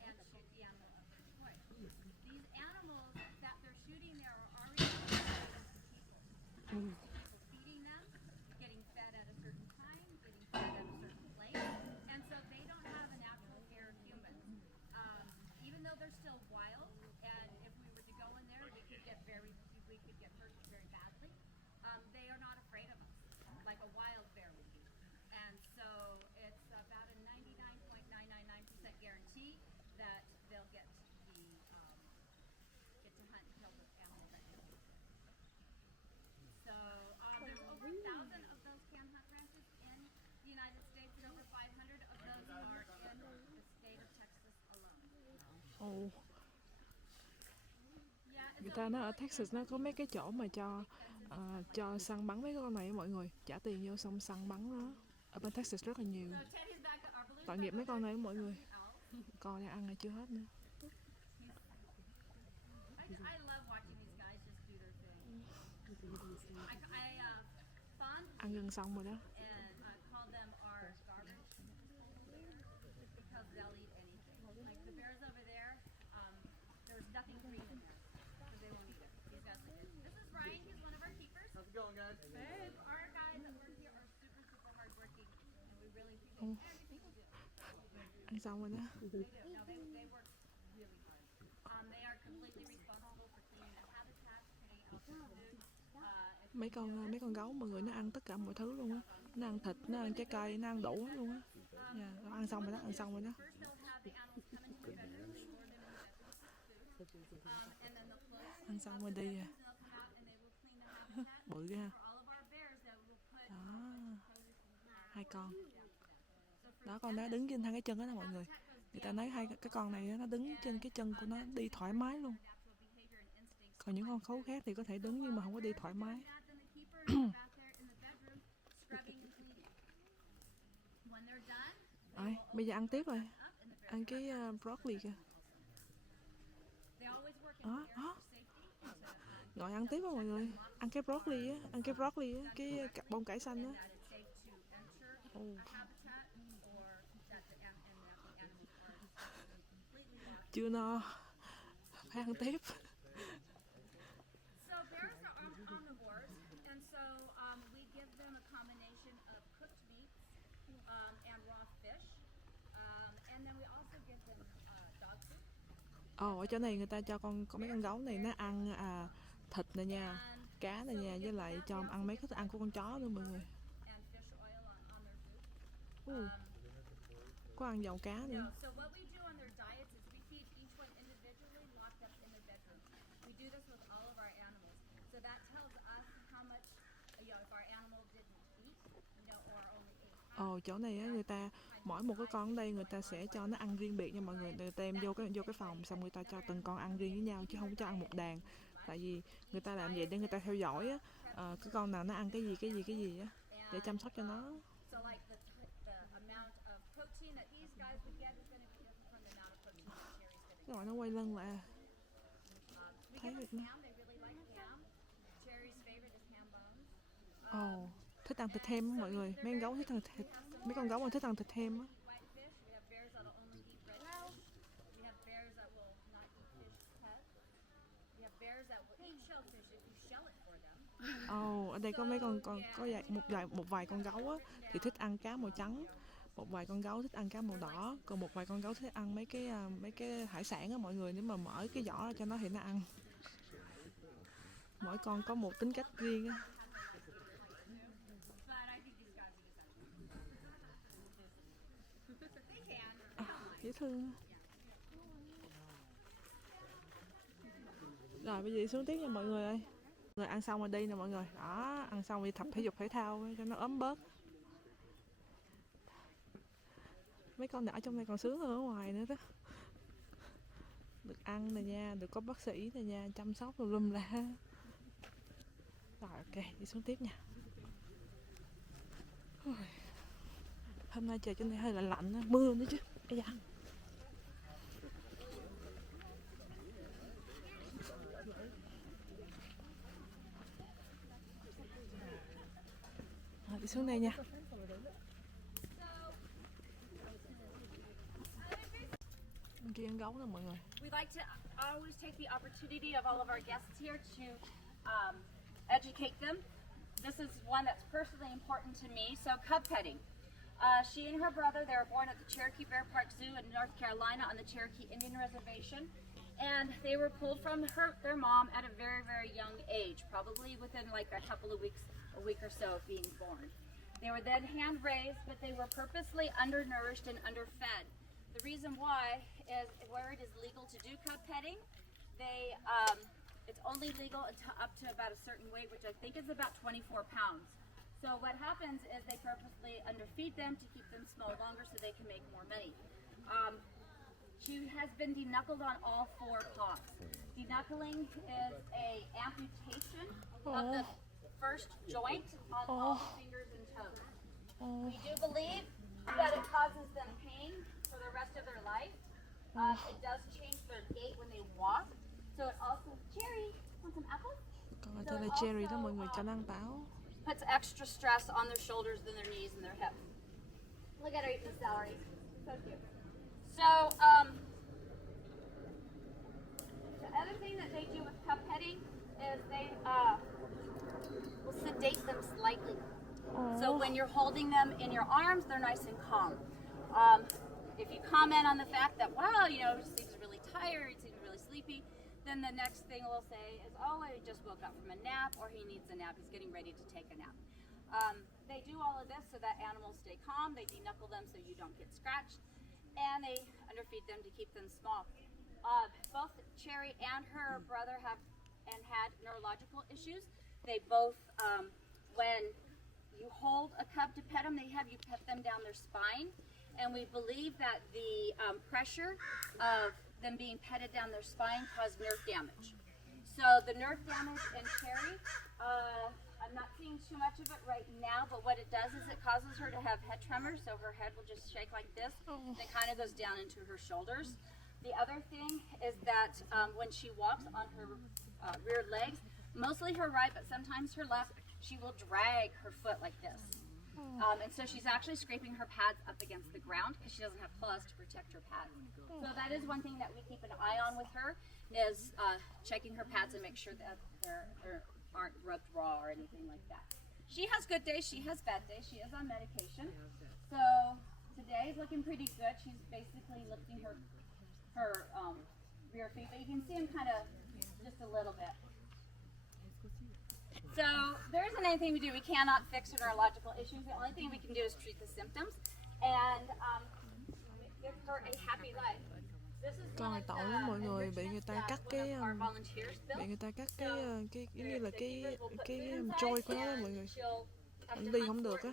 and shoot the animal up to the point. These animals that they're shooting there are already people. Feeding them, getting fed at a certain time, getting fed at a certain place, and so they don't have a natural fear of humans. Even though they're still wild, and if we were to go in there, we could get hurt very badly. They are not afraid of us, like a wild bear would be. And so it's about a 99.999% guarantee that they'll get to hunt and kill the animal that kills them. So there's over 1,000 of those can hunt ranches in the United States, and over 500 of those are in the state of Texas alone. Ồ, Yeah, người ta nói ở Texas nó có mấy cái chỗ mà cho săn bắn mấy con này á mọi người, trả tiền vô xong săn bắn nó. Ở bên Texas rất là nhiều. Teddy's back at our balloon. Tội nghiệp mấy con này mọi người. Con đang ăn này chưa hết nữa. I love watching these guys just do their thing. I fond Ăn gần xong rồi đó. and call them our garbage because they'll eat anything. Like the bears over there, there's nothing green in there because they won't eat it. These guys like it. This is Ryan. He's one of our keepers. How's it going, guys? Hey. Our guys that work here are super hardworking, and we really appreciate everything we do. Ăn xong rồi đó. They do. No, they work really hard. They are completely responsible for cleaning the habitat, putting out the food. Mấy con gấu mọi người nó ăn tất cả mọi thứ luôn á. Nó ăn thịt, nó ăn trái cây, nó ăn đủ hết luôn á. Dạ, ăn xong rồi đó, ăn xong rồi đó. First they'll have the animals come into the bedroom, store them in the bedroom with food. And then they'll close Ăn xong rồi đi à. and they'll come out and they will clean the habitat. Bự ra. For all of our bears that will put Đó. Hai con. Đó, con đó đứng trên hai cái chân đó nè mọi người. Người ta nói hai cái con này nó đứng trên cái chân của nó đi thoải mái luôn. natural behavior and instincts. Còn những con khấu khác thì có thể đứng nhưng mà không có đi thoải mái. Then the keeper is back there in the bedroom scrubbing and cleaning. When they're done, Rồi, bây giờ ăn tiếp rồi. up in the bedroom. Ăn cái broccoli kìa. They always work in Đó, pairs đó. for safety. Rồi ăn tiếp á mọi người. Ăn cái broccoli á, cái bông cải xanh á. That it's safe to enter Ồ. a habitat or that the animals are completely locked. Chưa no. Phải ăn tiếp. So bears are omnivores, and so we give them a combination of cooked meats and raw fish, and then we also give them dog food. Ở chỗ này người ta cho có mấy con gấu này nó ăn thịt nè nha, cá nè nha, với lại cho ăn mấy cái thức ăn của con chó nữa mọi người. And fish oil on their food. Có ăn dầu cá nữa. So what we do on their diets is we feed each one individually, locked up in their bedroom. We do this with all of our animals. So that tells us how much, if our animal didn't eat, or only ate. Chỗ này á, người ta mỗi một cái con ở đây người ta sẽ cho nó ăn riêng biệt nha mọi người. Người ta đem vô cái phòng xong người ta cho từng con ăn riêng với nhau chứ không cho ăn một đàn. Tại vì người ta làm vậy để người ta theo dõi á, cái con nào nó ăn cái gì á để chăm sóc cho nó. So like the amount of protein that these guys would get is going to be different from the amount of protein that Cherry's going to Rồi nó quay lưng lại. We Thấy give được them nó. ham. They really like ham. Cherry's favorite is ham bones. Thích ăn thịt hem á mọi người. Mấy con gấu thích ăn thịt. Mấy con gấu mà thích ăn thịt hem á. White fish. We have bears that'll only eat red fish. We have bears that will not eat fish head. We have bears that will eat shellfish if you shell it for them. Ở đây có mấy con có một vài con gấu á thì thích ăn cá màu trắng, một vài con gấu thích ăn cá màu đỏ, còn một vài con gấu thích ăn mấy cái hải sản á mọi người. Nếu mà mở cái vỏ ra cho nó thì nó ăn. Mỗi con có một tính cách riêng á. But I think these guys are just they can. Dễ thương. Rồi bây giờ đi xuống tiếp nha mọi người ơi. Rồi ăn xong rồi đi nè mọi người. Đó, ăn xong đi tập thể dục thể thao cho nó ốm bớt. Mấy con nhỏ trong này còn sướng hơn ở ngoài nữa đó. Được ăn nè nha, được có bác sĩ nè nha, chăm sóc rồi lum la. Rồi ok, đi xuống tiếp nha. Hôm nay trời trên này hơi lạnh, mưa nữa chứ. Ây da. Rồi, đi xuống đây nha. Bên kia ăn gấu nè mọi người. We like to always take the opportunity of all of our guests here to educate them. This is one that's personally important to me. So cub petting. She and her brother, they were born at the Cherokee Bear Park Zoo in North Carolina on the Cherokee Indian Reservation. And they were pulled from their mom at a very, very young age, probably within like a couple of weeks, a week or so of being born. They were then hand raised, but they were purposely undernourished and underfed. The reason why is where it is legal to do cub petting, it's only legal until up to about a certain weight, which I think is about 24 pounds. So what happens is they purposely underfeed them to keep them small longer so they can make more money. She has been denuckled on all 4 paws. Denuckling is a amputation of the first joint on all the fingers and toes. We do believe that it causes them pain for the rest of their life. It does change their gait when they walk. So it also, Cherry, want some apples? Còn tên là Cherry đó mọi người, cho nó ăn táo. Puts extra stress on their shoulders and their knees and their hips. Look at her eating celery. So cute. So, the other thing that they do with cub petting is they will sedate them slightly. So when you're holding them in your arms, they're nice and calm. If you comment on the fact that, wow, he seems really tired, he seems really sleepy, then the next thing we'll say is, oh, he just woke up from a nap, or he needs a nap, he's getting ready to take a nap. They do all of this so that animals stay calm, they denuckle them so you don't get scratched, and they underfeed them to keep them small. Both Cherry and her brother had neurological issues. They both, when you hold a cub to pet them, they have you pet them down their spine, and we believe that the pressure of them being petted down their spine caused nerve damage. So the nerve damage in Cherry, I'm not seeing too much of it right now, but what it does is it causes her to have head tremors, so her head will just shake like this, and it kind of goes down into her shoulders. The other thing is that when she walks on her rear legs, mostly her right, but sometimes her left, she will drag her foot like this. And so she's actually scraping her pads up against the ground because she doesn't have claws to protect her pads. So that is one thing that we keep an eye on with her, is checking her pads and make sure that they aren't rubbed raw or anything like that. She has good days, she has bad days, she is on medication. So today is looking pretty good. She's basically lifting her rear feet, but you can see them kind of just a little bit. So there isn't anything we do. We cannot fix her neurological issues. The only thing we can do is treat the symptoms and give her a happy life. This is Con này tội lắm mọi người, bị người ta cắt cái our volunteers built. bị người ta cắt cái như là cái trôi của nó đó mọi người. Nó đi không được á,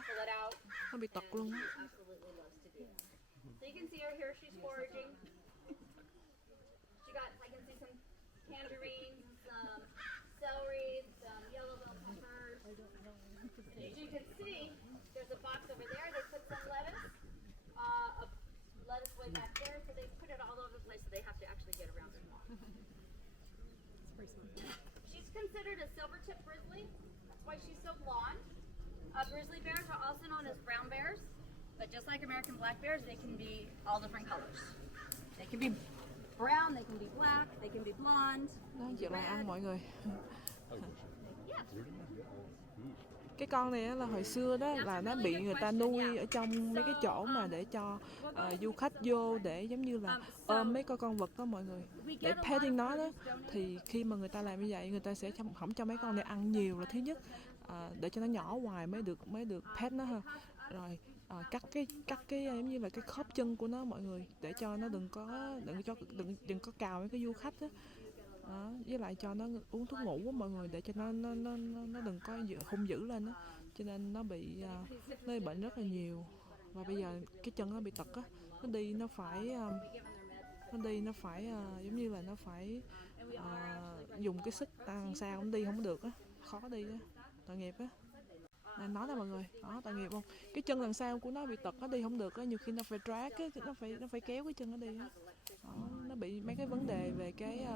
nó bị tật luôn á. So you can see her here, she's foraging. I can see some tangerines, some celery, some yellow bell peppers. As you can see, there's a box over there. They put some lettuce, lettuce way back there, so they put it all over the place, so they have to actually get around and walk. She's considered a silver-tip grizzly. That's why she's so blonde. Grizzly bears are also known as brown bears, but just like American black bears, they can be all different colors. They can be brown, they can be black, they can be blonde. Nó chịu lại ăn mọi người. Yeah. Cái con này á, là hồi xưa đó là nó bị người ta nuôi ở trong mấy cái chỗ mà để cho du khách vô để giống như là ôm mấy con vật đó mọi người, để petting nó đó. Thì khi mà người ta làm như vậy, người ta sẽ không cho mấy con này ăn nhiều là thứ nhất, để cho nó nhỏ hoài mới được pet nó ha. Rồi cắt cái giống như là cái khớp chân của nó mọi người, để cho nó đừng có cào mấy cái du khách đó. Đó, với lại cho nó uống thuốc ngủ á mọi người, để cho nó đừng có hung dữ lên á, cho nên nó bị bệnh rất là nhiều. Và bây giờ cái chân nó bị tật á, nó đi nó phải giống như là nó phải dùng cái sức làm sao cũng đi không được á, khó đi á, tội nghiệp á. Này nói nè mọi người, đó tội nghiệp không? Cái chân đằng sau của nó bị tật, nó đi không được á, nhiều khi nó phải drag á, nó phải kéo cái chân nó đi á. Đó, nó bị mấy cái vấn đề về cái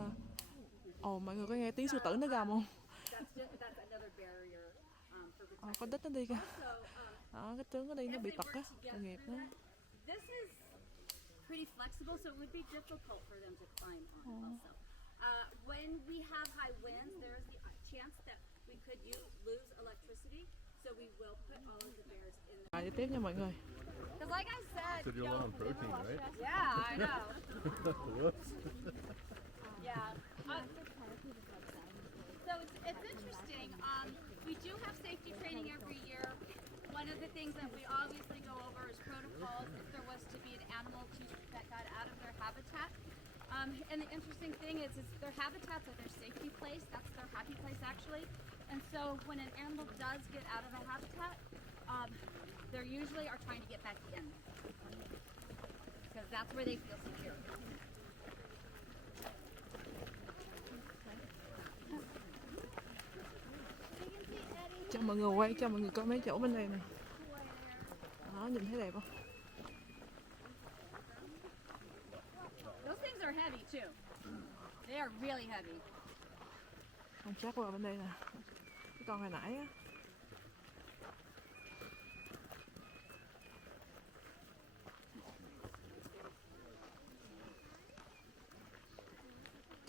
mọi người có nghe tiếng sư tử nó gầm không? Con đít nó đi kìa. Đó, cái trứng nó đi nó bị tật á, tội nghiệp đó. pretty flexible, so it would be difficult for them to climb on also. When we have high winds, there's the chance that we could lose electricity, so we will put all of the bears in the... Đi tiếp nha mọi người. Because like I said, So you're low on protein, right? yeah, I know. Whoops. Yeah. So it's interesting. We do have safety training every year. One of the things that we obviously go over is protocols if there was to be an animal that got out of their habitat. And the interesting thing is their habitats are their safety place. That's their happy place actually. And so when an animal does get out of a habitat, they usually are trying to get back in because that's where they feel secure. Cho mọi người quay, cho mọi người coi mấy chỗ bên đây nè. Đó, nhìn thấy đẹp không? Those things are heavy too. They are really heavy. Con chắc qua bên đây nè. Cái con hồi nãy á.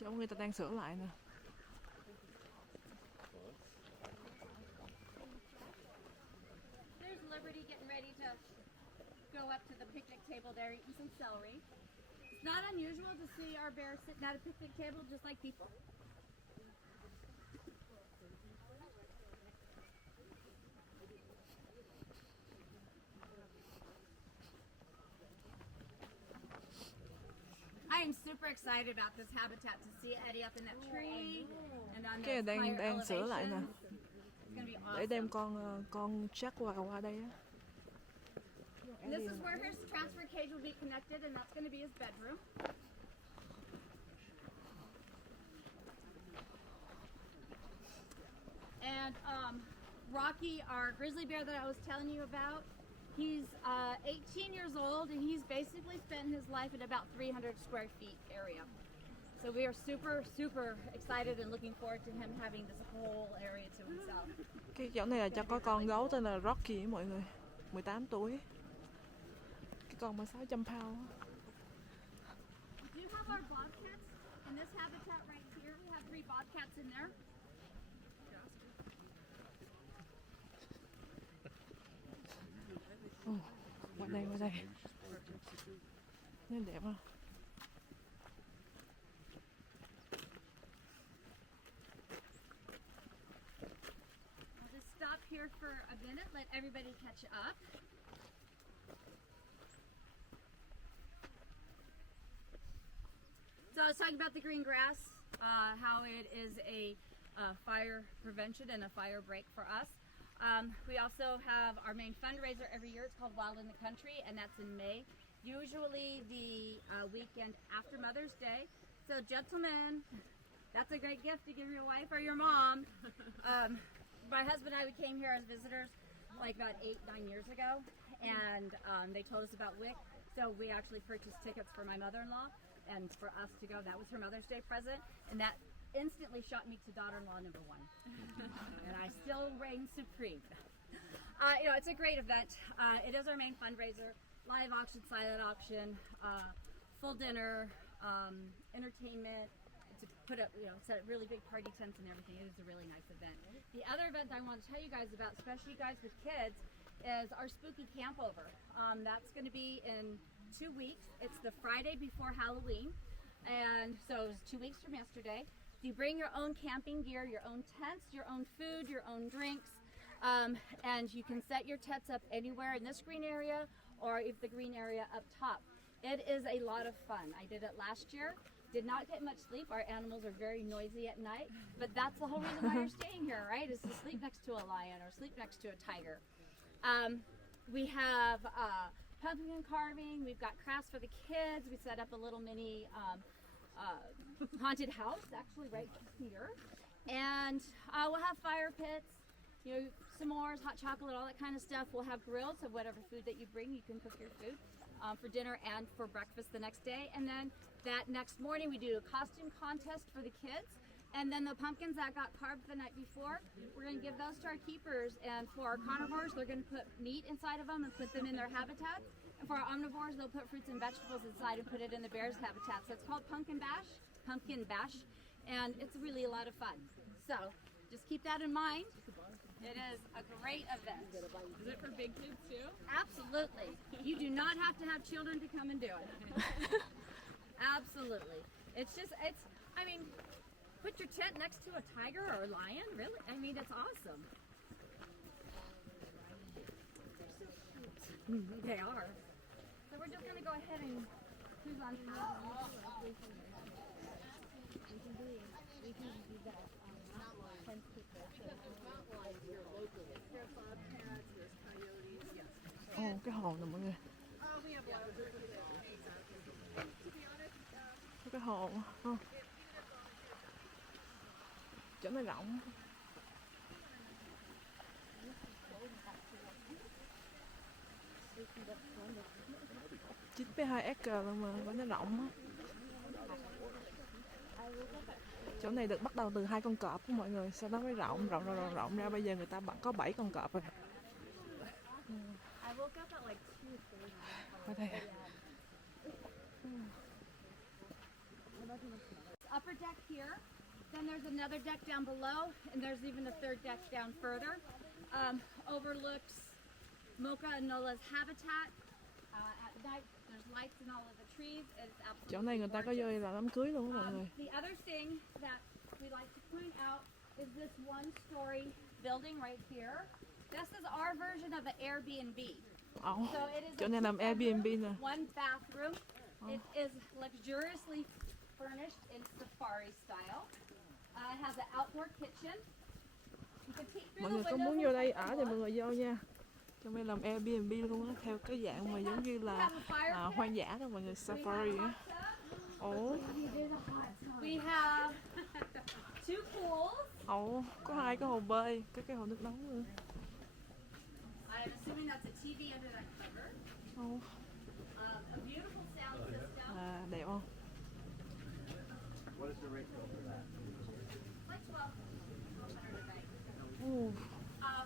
Chỗ người ta đang sửa lại nè. There's Liberty getting ready to go up to the picnic table there eating some celery. It's not unusual to see our bears sitting at a picnic table just like people. I am super excited about this habitat to see Eddie up in that tree and on Cái those này higher đang sửa lại nè. elevations. It's gonna be Để đem awesome. con chắc qua đây á. And this is where his transfer cage will be connected, and that's going to be his bedroom. And Rocky, our grizzly bear that I was telling you about, he's 18 years old, and he's basically spent his life in about 300 square feet area. So we are super, super excited and looking forward to him having this whole area to himself. Cái chỗ này là cho có con gấu tên là Rocky mọi người, 18 tuổi. Cái con mà 600 pound á. We do have our bobcats in this habitat right here. We have 3 bobcats in there. Qua đây, qua đây. Nhìn đẹp không? I'll just stop here for a minute, let everybody catch up. So I was talking about the green grass, how it is a fire prevention and a fire break for us. We also have our main fundraiser every year. It's called Wild in the Country, and that's in May, usually the weekend after Mother's Day. So gentlemen, that's a great gift to give your wife or your mom. My husband and I, we came here as visitors like about 8-9 years ago, and they told us about WIC, so we actually purchased tickets for my mother-in-law and for us to go. That was her Mother's Day present, and that instantly shot me to daughter-in-law #1. And I still reign supreme. You know, it's a great event. It is our main fundraiser. Live auction, silent auction, full dinner, entertainment. To put up, you know, set up really big party tents and everything. It is a really nice event. The other event I want to tell you guys about, especially you guys with kids, is our spooky camp over. That's going to be in 2 weeks. It's the Friday before Halloween, and so it's 2 weeks from yesterday. You bring your own camping gear, your own tents, your own food, your own drinks, and you can set your tents up anywhere in this green area or if the green area up top. It is a lot of fun. I did it last year. Did not get much sleep. Our animals are very noisy at night, but that's the whole reason why you're staying here, right? Is to sleep next to a lion or sleep next to a tiger. We have pumpkin carving. We've got crafts for the kids. We set up a little mini haunted house, actually right here. And we'll have fire pits, you know, s'mores, hot chocolate, all that kind of stuff. We'll have grills, so whatever food that you bring, you can cook your food for dinner and for breakfast the next day. And then that next morning we do a costume contest for the kids. And then the pumpkins that got carved the night before, we're going to give those to our keepers. And for our carnivores, they're going to put meat inside of them and put them in their habitats. And for our omnivores, they'll put fruits and vegetables inside and put it in the bear's habitat. So it's called pumpkin bash, and it's really a lot of fun. So just keep that in mind. It is a great event. Is it for big kids too? Absolutely. You do not have to have children to come and do it. Absolutely. It's I mean, put your tent next to a tiger or a lion, really? I mean, it's awesome. They are. So we're just going to go ahead and choose on top. We can do that. Ồ, cái hồ nè mọi người. Cái hồ chỗ này rộng. 92 acre luôn mà nó rộng á. Chỗ này được bắt đầu từ 2 con cọp của mọi người, sau đó mới rộng ra, bây giờ người ta có 7 con cọp rồi. Ở đây. Upper deck here, then there's another deck down below, and there's even a third deck down further. Overlooks Mocha and Nola's habitat. At night, there's lights in all of the trees. It's absolutely Chỗ này người ta có vô làm đám cưới luôn á mọi người. The other thing that we like to point out is this one-story building right here. This is our version of the Airbnb. So it is Chỗ này làm Airbnb nè. one bathroom. It is luxuriously furnished in safari style. It has an outdoor kitchen. You can peek through Mọi the người có windows muốn and vô đây take a ở thì look. mọi người vô nha. Trong đây làm Airbnb luôn á, theo cái dạng mà giống như là hoang dã đó mọi người, safari á. Ồ. We have 2 pools. Ồ, có 2 cái hồ bơi, có cái hồ nước nóng nữa. I'm assuming that's a TV under that cover. Ồ. A beautiful sound system. À, đẹp không? What is the rate for that? Like 12 a night.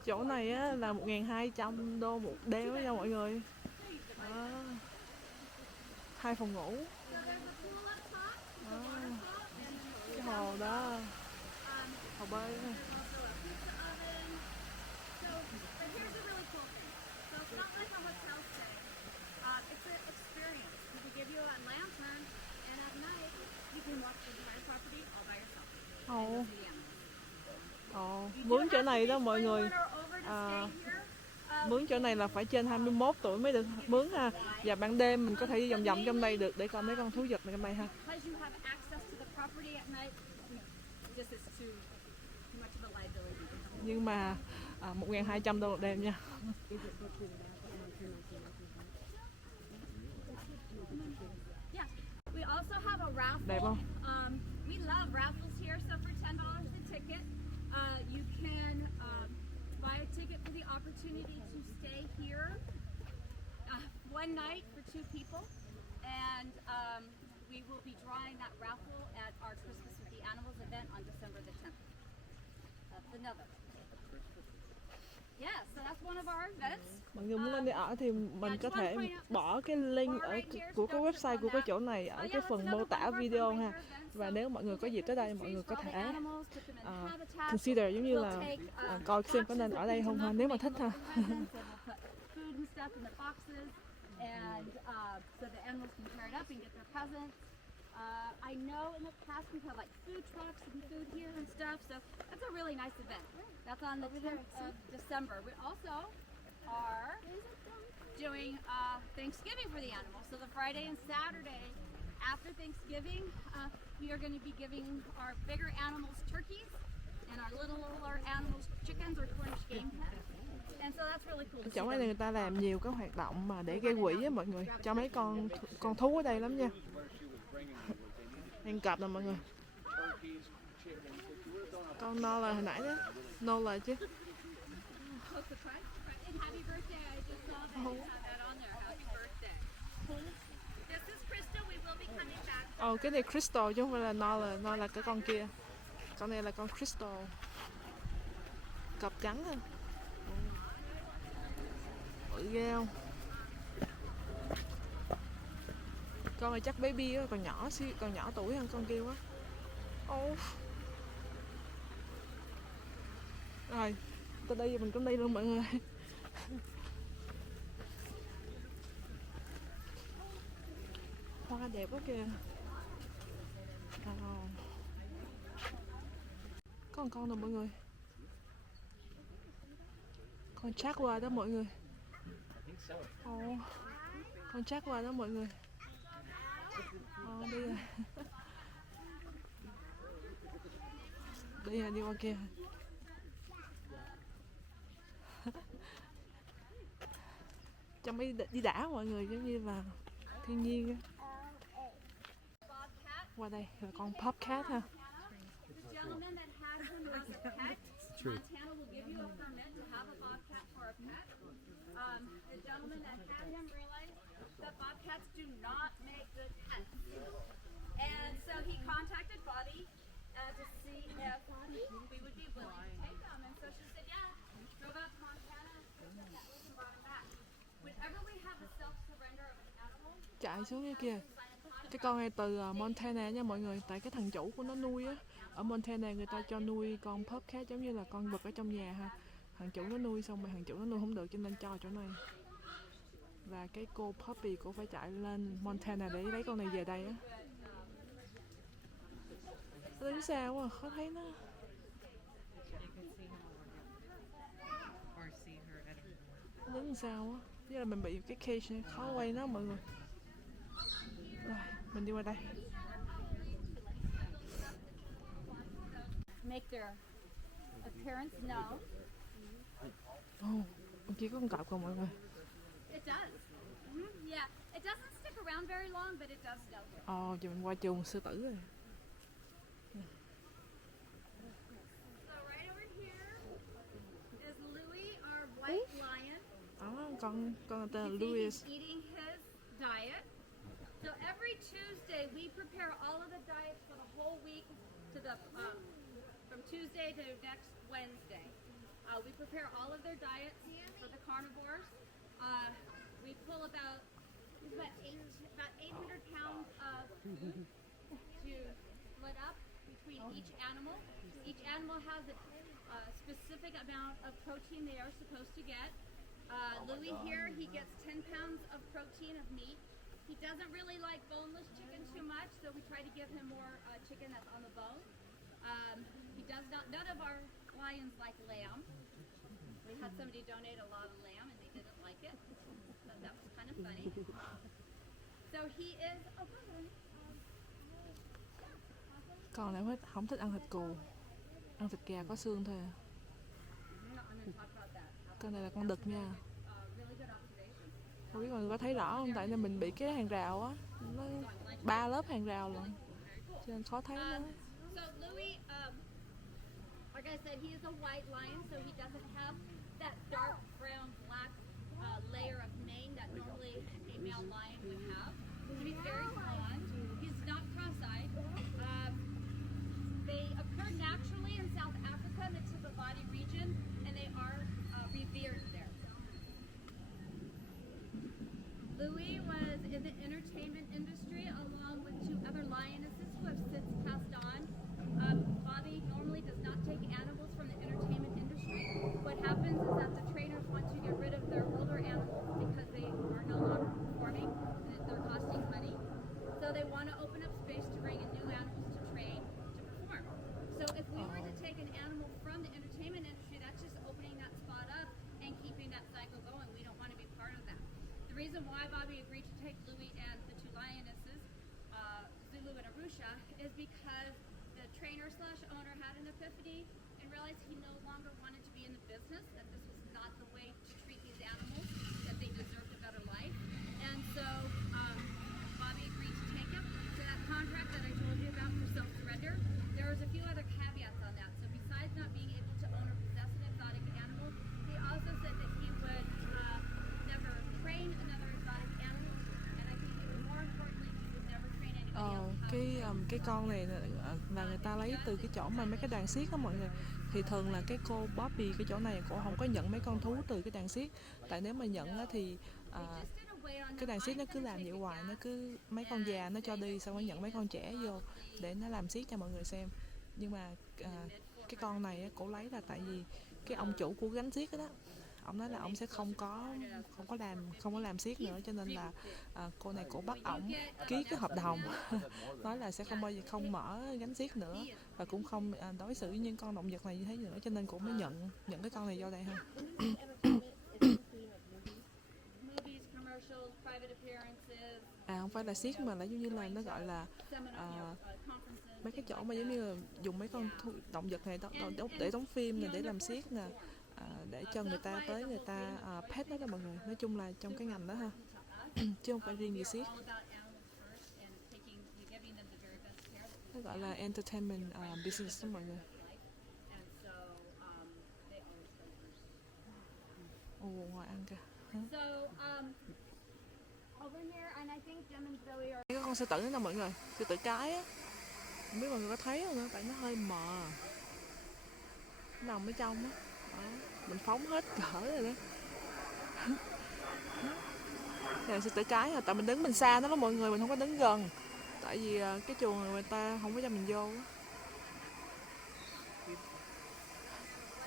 Chỗ này á là 1.200 đô một đêm đó nha mọi người. 2 phòng ngủ. Cái hồ đó, hồ bơi đó. So, but here's a really cool thing. So it's not like a hotel stay. It's an experience. We can give you a lantern, and at night you can walk the entire property all by yourself. Ồ. See the animals. Ồ, mướn chỗ này đó mọi người. Mướn chỗ này là phải trên 21 tuổi mới được mướn ha. Và ban đêm mình có thể đi vòng vòng trong đây được để coi mấy con thú vật này trong đây ha. Nhưng mà 1.200 đô một đêm nha. Đẹp không? We love raffles here, so for $10 a ticket, you can buy a ticket for the opportunity to stay here one night for 2 people, and we will be drawing that raffle at our Christmas with the Animals event on December the 10th. That's another. Yeah, so that's one of our events. Mọi người muốn lên đây ở thì mình có thể bỏ cái link của cái website của cái chỗ này ở cái phần mô tả video ha. Và nếu mọi người có dịp tới đây mọi người có thể consider giống như là coi xem có nên ở đây không ha, nếu mà thích ha. I know in the past we've had like food trucks and food here and stuff, so that's a really nice event. That's on the 10th of December. We also are doing Thanksgiving for the animals. So the Friday and Saturday after Thanksgiving, we are going to be giving our bigger animals turkeys and our littler animals chickens or Cornish game hens. And so that's really cool. Chỗ này người ta làm nhiều cái hoạt động mà để gây quỹ á mọi người, cho mấy con thú ở đây lắm nha. Ăn cọp nè mọi người. Con no là hồi nãy đó, no là chứ. Ồ, cái này crystal chứ không phải là no là cái con kia. Con này là con crystal, cọp trắng ha. Bự ghê không? Con này chắc baby á, còn nhỏ còn nhỏ tuổi hơn con kia quá. Rồi, tới đây mình cũng đi luôn mọi người. Hoa đẹp quá kìa. Có một con rồi mọi người. Con jaguar đó mọi người. Con jaguar đó mọi người. Đi rồi. Đi rồi, đi qua kia. Trong ấy đi đã mọi người, giống như là thiên nhiên á. Qua đây là con bobcat ha. Gentleman that has him as a pet, Montana will give you a permit to have a bobcat for a pet. The gentleman that had him realized that bobcats do not make good pets. And so he contacted Bobby to see if we would be willing to take them. And so she said, yeah, drove out to Montana, and brought him back. Whenever we have a self-surrender of an animal, Chạy xuống cái kia. Cái con này từ Montana nha mọi người. Tại cái thằng chủ của nó nuôi á. Ở Montana người ta cho nuôi con bobcat giống như là con vật ở trong nhà ha. Thằng chủ nó nuôi xong rồi thằng chủ nó nuôi không được cho nên cho chỗ này. Và cái cô puppy cô phải chạy lên Montana để lấy con này về đây á. Nó đứng xa quá, khó thấy nó. Nó đứng xa quá. Với là mình bị cái cage này, khó quay nó mọi người. Rồi, mình đi qua đây. make their appearance known. Bên kia có con cọp không mọi người? It does. Yeah, it doesn't stick around very long, but it does snow here. Giờ mình qua chuồng sư tử rồi. So right over here is Louis, our white lion. Con tên là You see Louis. he's eating his diet. So every Tuesday we prepare all of the diets for the whole week to the from Tuesday to next Wednesday. We prepare all of their diets for the carnivores. We pull about 800 pounds of food to split up between each animal. Each animal has a specific amount of protein they are supposed to get. Louis here, he gets 10 pounds of protein of meat. He doesn't really like boneless chicken too much, so we try to give him more chicken that's on the bone. He does not, none of our lions like lamb. We had somebody donate a lot of lamb and they didn't like it. So that was kind of funny. So he is, Con này không thích ăn thịt cừu, ăn thịt gà có xương thôi. I'm going to talk about that. Con này là con đực nha. Really good observation. Không biết mọi người có thấy rõ không? Tại nên mình bị cái hàng rào á, nó 3 lớp hàng rào luôn, cho nên khó thấy nó. So Louis, like I said, he is a white lion, so he doesn't have that dark brown black layer of mane that normally a male lion would have. So he's very blonde. He's not cross-eyed. They occur naturally in South Africa in the tip of body region, and they are revered there. Louis was in the entertainment industry along with two other lionesses who have since passed on. Bobby normally does not take animals from the entertainment industry. What happens is that the trainers want to get rid of their older animals because they are no longer performing and they're costing money. So they want to open up space to bring in new animals to train to perform. So if we were to take an animal from the entertainment industry, that's just opening that spot up and keeping that cycle going. We don't want to be part of that. The reason why Bobby agreed to take Louis and the two lionesses, Zulu and Arusha, is because the trainer/owner had an epiphany and realized he no longer wanted to be in the business, that this was not the way to treat these animals, that they deserved a better life. And so Bobby agreed to take him to that contract that I told you about for self-surrender. There was a few other caveats on that. So besides not being able to own or possess an exotic animal, he also said that he would never train another exotic animal, and I think even more importantly, he would never train anybody else how cái con này là người ta lấy từ cái chỗ mà mấy cái đàn xiếc đó mọi người. Thì thường là cái cô Bobby cái chỗ này cô không có nhận mấy con thú từ cái đàn xiếc, tại nếu mà nhận á thì cái đàn xiếc nó cứ làm vậy hoài, nó cứ mấy con già nó cho đi xong rồi nhận mấy con trẻ vô để nó làm xiếc cho mọi người xem. Nhưng mà cái con này á, cổ lấy là tại vì cái ông chủ của gánh xiếc đó, ông nói là ông sẽ không có làm xiếc nữa, cho nên là cô này cổ bắt ổng ký cái hợp đồng nói là sẽ không bao giờ không mở gánh xiếc nữa và cũng không đối xử với những con động vật này như thế nữa, cho nên cũng mới nhận cái con này vô đây ha. Không phải là xiếc mà là giống như là nó gọi là mấy cái chỗ mà giống như là dùng mấy con động vật này để đóng phim nè, để làm xiếc nè, để cho người ta tới người ta pet nó đó mọi người. Nói chung là trong cái ngành đó ha, chứ không phải riêng gì xiếc. Nó gọi là entertainment business đó mọi người. Ồ, ngoài ăn kìa. Cái con sư tử đó nè mọi người, sư tử cái á, không biết mọi người có thấy không nữa, tại nó hơi mờ, nó nằm ở trong á. Mình phóng hết cỡ rồi đó. Đây là sư tử cái, tại mình đứng mình xa nó đó mọi người, mình không có đứng gần, tại vì cái chuồng người ta không có cho mình vô á.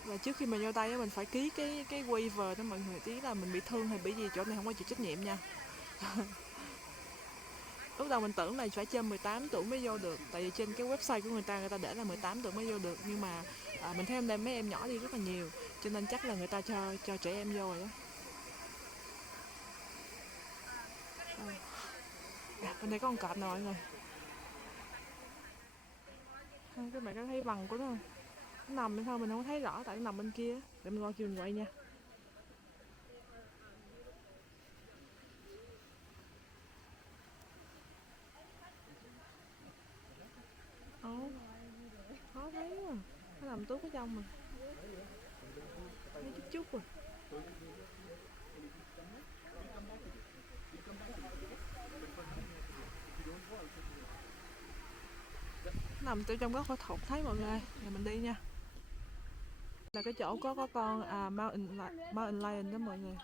Và trước khi mình vô tay á, mình phải ký cái waiver đó mọi người, tí là mình bị thương hay bị gì chỗ này không có chịu trách nhiệm nha. Lúc đầu mình tưởng là phải trên 18 tuổi mới vô được, tại vì trên cái website của người ta để là 18 tuổi mới vô được, nhưng mà mình thấy hôm nay mấy em nhỏ đi rất là nhiều, cho nên chắc là người ta cho trẻ em vô rồi đó. Bên đây có con cọp nè mọi người. Các bạn có thấy vằn của nó không? Nó nằm bên thôi mình không thấy rõ, tại nó nằm bên kia. Để mình qua kêu mình quay nha. Khó thấy quá. Nó nằm tuốt ở trong mà. Thấy chút rồi. Nằm từ trong góc phẫu thuật thấy mọi người. Rồi mình đi nha. Là cái chỗ có con mountain lion đó mọi người.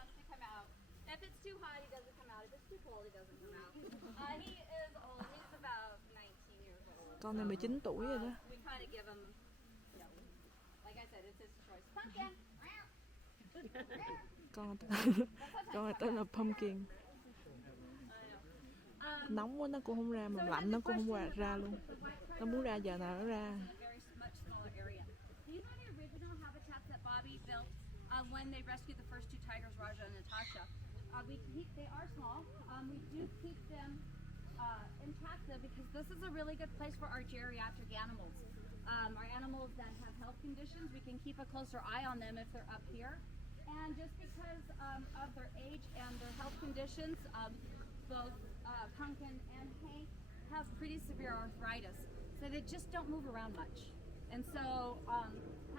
Con này 19 tuổi rồi đó. Con này tên là Pumpkin. Nóng quá nó cũng không ra, mà lạnh nó cũng không ra luôn. Nó muốn ra giờ nào nó ra. When they rescued the first two tigers, Raja and Natasha, they are small. We do keep them intact though, because this is a really good place for our geriatric animals. Our animals that have health conditions, we can keep a closer eye on them if they're up here. And just because of their age and their health conditions, both Pumpkin and Hank have pretty severe arthritis, so they just don't move around much. And so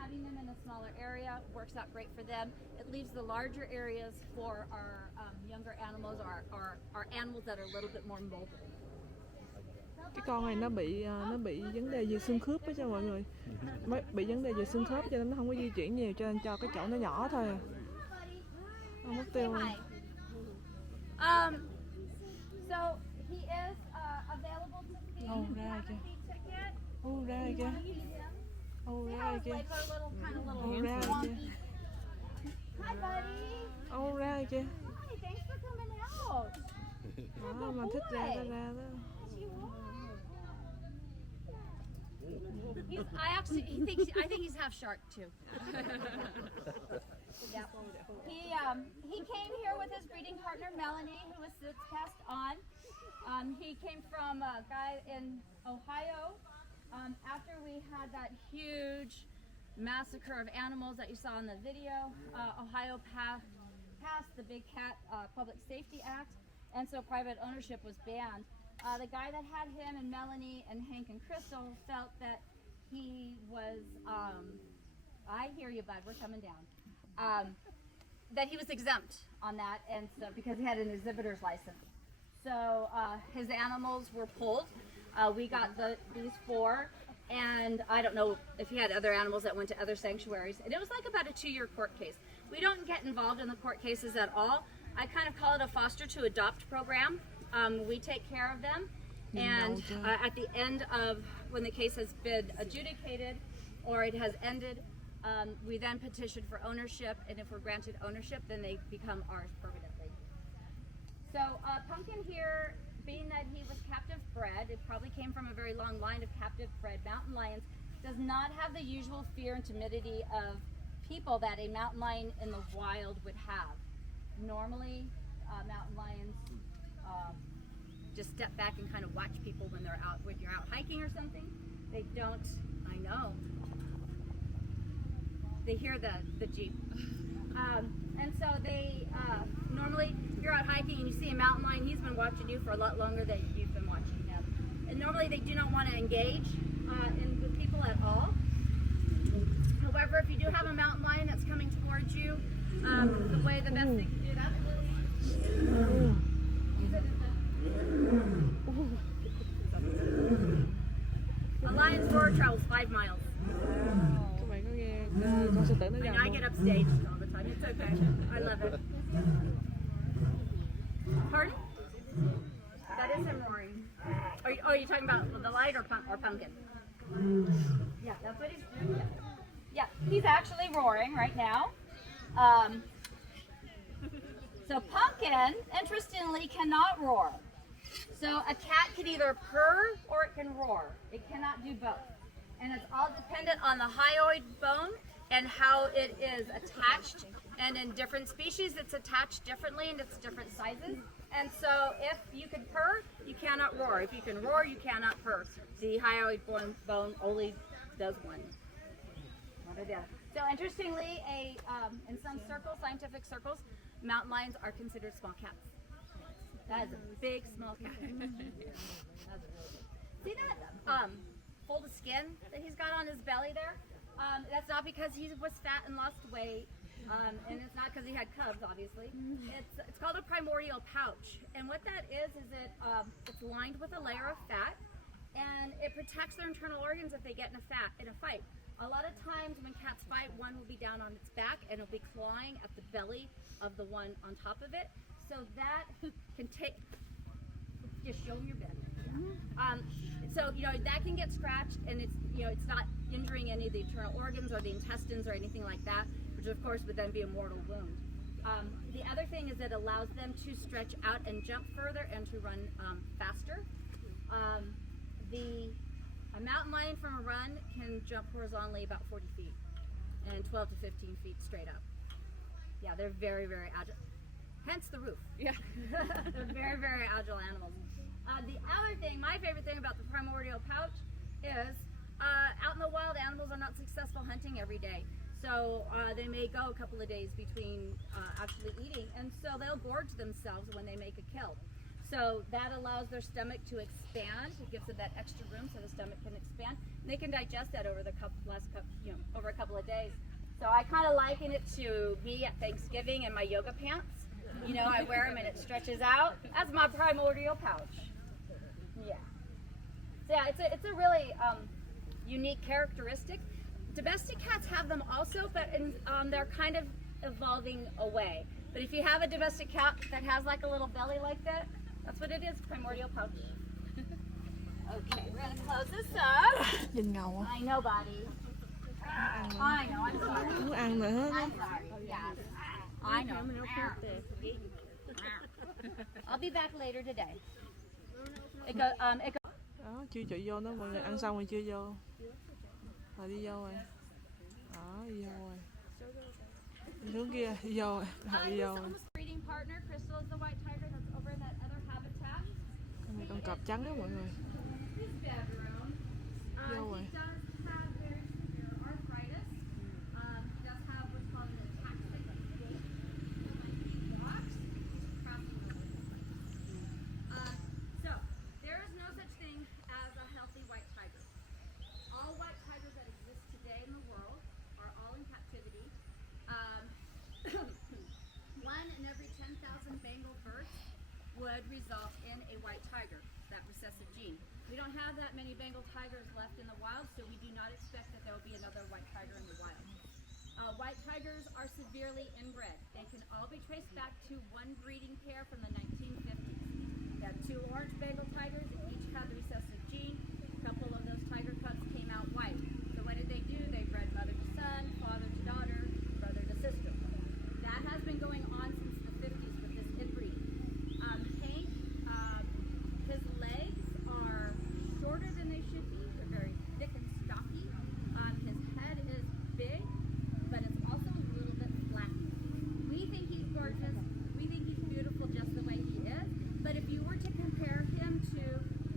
having them in a smaller area works out great for them. It leaves the larger areas for our younger animals, our animals that are a little bit more mobile. Cái con này nó bị vấn đề về xương khớp đó cho mọi người. Bị vấn đề về xương khớp cho nên nó không có di chuyển nhiều, cho nên cho cái chỗ nó nhỏ thôi à. Không mất tiêu. So he is available to feed. Ra kìa. Ra kìa. Ra kìa. Ra kìa. Hi buddy. Ra kìa. Hi, thanks for coming out. Đó, mà thích ra đó. I think he's half shark too. Yep. He came here with his breeding partner Melanie, who was since passed on. He came from a guy in Ohio. After we had that huge massacre of animals that you saw in the video, Ohio passed the Big Cat Public Safety Act, and so private ownership was banned. The guy that had him and Melanie and Hank and Crystal felt that he was, I hear you bud, we're coming down, that he was exempt on that, and so because he had an exhibitor's license. So his animals were pulled. We got these 4, and I don't know if he had other animals that went to other sanctuaries. And it was like about a 2-year court case. We don't get involved in the court cases at all. I kind of call it a foster to adopt program. We take care of them, and at the end of when the case has been adjudicated or it has ended, we then petition for ownership, and if we're granted ownership, then they become ours permanently. So Pumpkin here, being that he was captive bred, it probably came from a very long line of captive bred mountain lions, does not have the usual fear and timidity of people that a mountain lion in the wild would have. Normally, mountain lions just step back and kind of watch people when they're out, when you're out hiking or something. They don't, I know. They hear the Jeep. And so they, normally, if you're out hiking and you see a mountain lion, he's been watching you for a lot longer than you've been watching him. And normally they do not want to engage with people at all. However, if you do have a mountain lion that's coming towards you, the best thing to do that. A lion's roar travels 5 miles. Các bạn có nghe con sư tử nó I gầm know I không? get upstaged all the time. It's okay. I love it. Pardon? That is him roaring. Are you talking about the light or pumpkin? Yeah, that's what he's doing. Yeah, he's actually roaring right now. So Pumpkin, interestingly, cannot roar. So a cat can either purr or it can roar. It cannot do both. And it's all dependent on the hyoid bone and how it is attached. And in different species, it's attached differently and it's different sizes. And so if you can purr, you cannot roar. If you can roar, you cannot purr. The hyoid bone only does one. So interestingly, in some circles, scientific circles, mountain lions are considered small cats. That is a big, small cat. See that fold of skin that he's got on his belly there? That's not because he was fat and lost weight, and it's not because he had cubs, obviously. It's called a primordial pouch, and what that is it's lined with a layer of fat, and it protects their internal organs if they get in a fight. A lot of times when cats fight, one will be down on its back and it'll be clawing at the belly of the one on top of it. So that can take, just show them your belly. So, that can get scratched and it's not injuring any of the internal organs or the intestines or anything like that, which of course would then be a mortal wound. The other thing is it allows them to stretch out and jump further and to run faster. A mountain lion from a run can jump horizontally about 40 feet and 12 to 15 feet straight up. Yeah, they're very, very agile. Hence the roof. Yeah. They're very, very agile animals. The other thing, my favorite thing about the primordial pouch is out in the wild, animals are not successful hunting every day. So they may go a couple of days between actually eating, and so they'll gorge themselves when they make a kill. So that allows their stomach to expand. It gives them that extra room so the stomach can expand. And they can digest that over over a couple of days. So I kind of liken it to me at Thanksgiving in my yoga pants. I wear them and it stretches out. That's my primordial pouch. Yeah. So yeah, it's a really unique characteristic. Domestic cats have them also, but they're kind of evolving away. But if you have a domestic cat that has like a little belly like that, that's what it is, primordial pouch. Okay, we're gonna close this up. Nhìn ngầu á. I know, buddy. I know, I'm sorry. Muốn ăn nữa hết á. I'm sorry, yes. I know. I'll be back later today. Đó, chưa chịu vô đó, mọi người ăn xong rồi chưa vô. Rồi đi vô rồi. Đó, đi vô rồi. Đi hướng kia, đi vô rồi. Đi vô rồi. Breeding partner, Crystal is the white tiger that's over in that other habitat. Con này con cọp trắng đó mọi người. His bedroom. Vô rồi. He does have very severe arthritis. He does have what's called an ataxic gait. He walks, he's crossing the road. So, there is no such thing as a healthy white tiger. All white tigers that exist today in the world are all in captivity. One in every 10,000 Bengal births would could result in a white tiger, that recessive gene. We don't have that many Bengal tigers left in the wild, so we do not expect that there will be another white tiger in the wild. White tigers are severely inbred. They can all be traced back to one breeding pair from the 1950s. They have 2 orange Bengal tigers, and each had the recessive gene. A couple of those tiger cubs came out white. So what did they do? They bred mother to son, father to daughter, brother to sister. That has been going on since the 50s with this inbreeding. Hank, his legs are shorter than they should be. They're very thick and stocky. His head is big, but it's also a little bit flat. We think he's gorgeous. We think he's beautiful just the way he is. But if you were to compare him to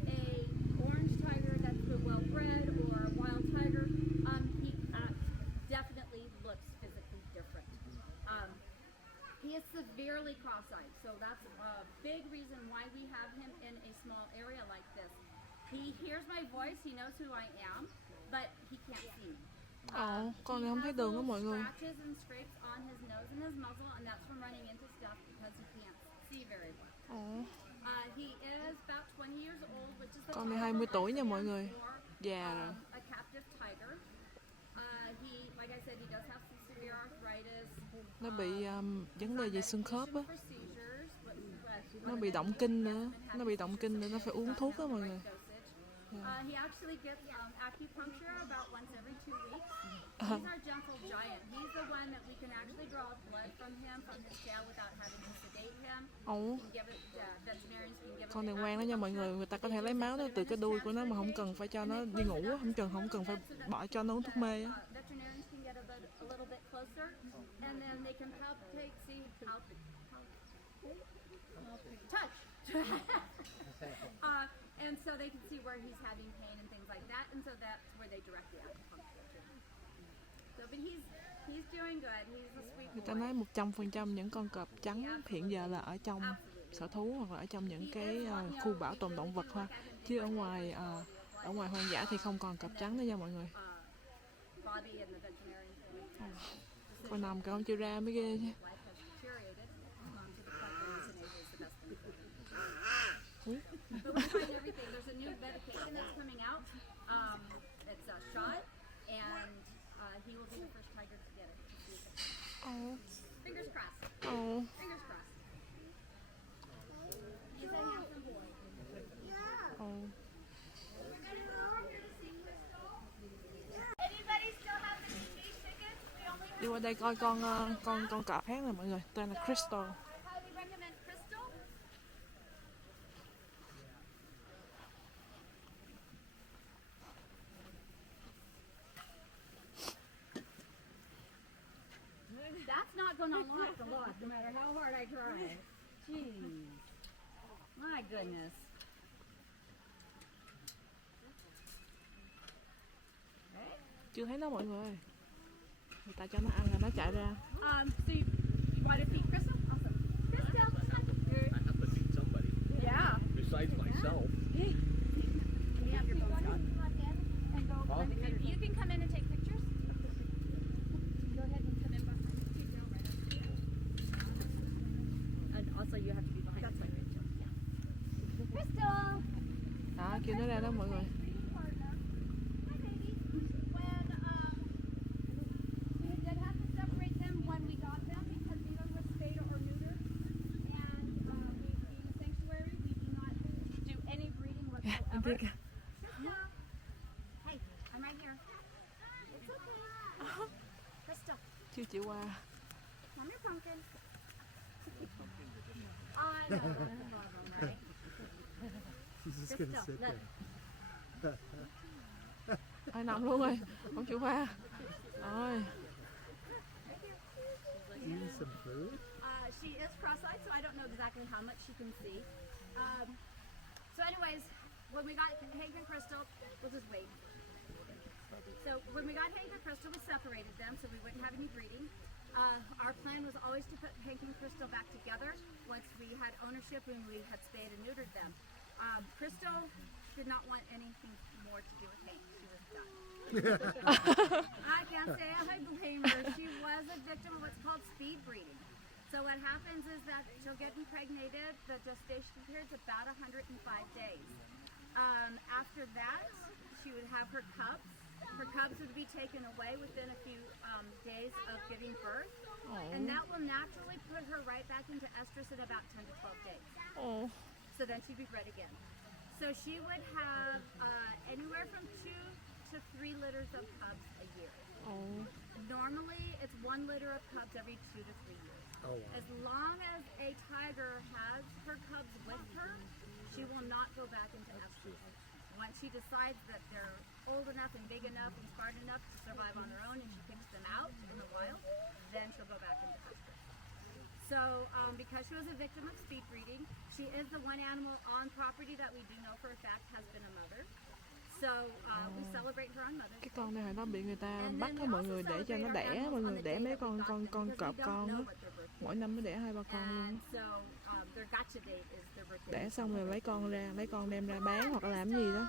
a orange tiger that's been well bred or a wild tiger, he definitely looks physically different. He is severely cross-eyed, so that's a big reason why we have him in a small area like this. He hears my voice, he knows who I am, but he can't see me. Con này không thấy đường đó mọi người. Scratches and scrapes on his nose and his muzzle, and that's from running into stuff because he can't see very well. He is about 20 years old, which is the Con này 20 tuổi nha mọi người. for Già rồi. a captive tiger. He, like I said, he does have some severe arthritis. Nó bị vấn đề về xương khớp á. For seizures, Nó bị động kinh nữa. Nó bị động kinh nữa, nó phải uống thuốc á mọi người. He actually gets acupuncture about once every 2 weeks. He's our gentle giant. He's the one that we can actually draw blood from him, from his tail, without having to sedate him. Ồ, We can give it, veterinarians can give con này it ngoan đó nha mọi người. Người ta có thể lấy máu nó từ cái đuôi của nó mà không cần phải cho nó đi ngủ á, không cần phải bỏ cho nó uống thuốc mê á. Veterinarians can get a little bit closer, and then they can palpate, see, touch. And so they can see where he's having pain and things like that, and so that's where they direct the acupuncture to. So, but he's doing good. He's a sweet Người ta boy. nói 100% những con cọp trắng hiện giờ là ở trong sở thú hoặc là ở trong những cái khu bảo tồn động vật thôi. Chứ ở ngoài hoang dã thì không còn cọp trắng nữa nha mọi người. Bobby and the veterinarians. Con nằm cả không chịu ra mới ghê chứ. Life has deteriorated to the point where euthanasia is the best thing for him. But we're trying everything. There's a new medication that's coming out. It's a shot, and he will be the first tiger to get it. Fingers crossed. Fingers crossed. He's a handsome boy. Anybody still have the beach tickets? We only Đi qua đây coi con cọp khác nè mọi người. Tên là Crystal. highly recommend Crystal. That's not going to unlock the lock, no matter how hard I try. Jeez. My goodness. Okay. Chưa thấy nó mọi người. Người ta cho nó ăn là nó chạy ra. So you want to feed Crystal? Awesome. Crystal, I have to feed somebody yeah. besides myself. Can you have your phone out? And go. Huh? You can come in and take pictures. Go ahead and come in behind. And also you have to be behind. That's my picture. Yeah. Crystal. Đó, kêu nó ra đó mọi người. We did have to separate them when we got them because either was spayed or neutered. And being a sanctuary, we do not do any breeding whatsoever. Hey, I'm right here. It's okay. Crystal, Chưa chịu qua. come here, pumpkin. I know, that's the problem, right? She's just gonna sit look. there. Ai nằm luôn rồi. Không chịu qua. Rồi. Eating some food? She is cross-eyed, so I don't know exactly how much she can see. So anyways, when we got Hank and Crystal, we'll just wait. So when we got Hank and Crystal, we separated them so we wouldn't have any breeding. Our plan was always to put Hank and Crystal back together once we had ownership and we had spayed and neutered them. Crystal did not want anything more to do with Hank. She was done. I can't say I blame her. She was a victim of what's called speed breeding. So So what happens is that she'll get impregnated. The gestation period's about 105 days. After that, she would have her cubs. Her cubs would be taken away within a few days of giving birth. And that will naturally put her right back into estrus in about 10 to 12 days. So then she'd be bred again. So she would have anywhere from 2 to 3 litters of cubs a year. Normally, it's 1 litter of cubs every 2 to 3 years. As long as a tiger has her cubs with her, she will not go back into estrus. Once she decides that they're old enough and big enough and smart enough to survive on their own and she picks them out in the wild, then she'll go back into estrus. So because she was a victim of speed breeding, she is the one animal on property that we do know for a fact has been a mother. So we celebrate her on Mother's Cái Day. con này hồi đó bị người ta bắt đó mọi người để cho nó đẻ, mọi người đẻ mấy con cọp con á. Mỗi năm nó đẻ 2-3 con luôn. And so their gotcha date is their birthday. Đẻ xong rồi lấy con đem ra bán hoặc là làm gì đó.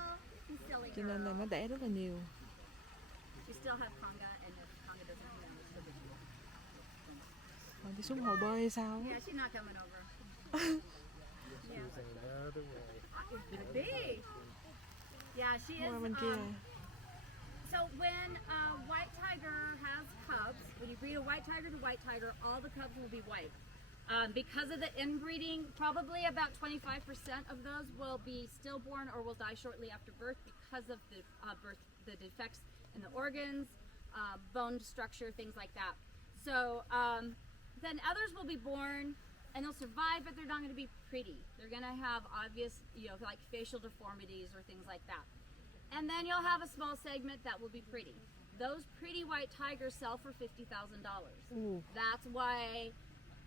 Cho nên là nó đẻ rất là nhiều. You still have conga, and if conga doesn't come out, it's still big. Còn đi xuống hồ bơi hay sao? Yeah, she's not coming over. Yeah. Another way. Could be. Yeah, she Qua is. bên kia. So when a white tiger has cubs, when you breed a white tiger, all the cubs will be white. Because of the inbreeding, probably about 25% of those will be stillborn or will die shortly after birth because of the the defects in the organs, bone structure, things like that. So then others will be born and they'll survive, but they're not going to be pretty. They're going to have obvious, like facial deformities or things like that. And then you'll have a small segment that will be pretty. Those pretty white tigers sell for $50,000. That's why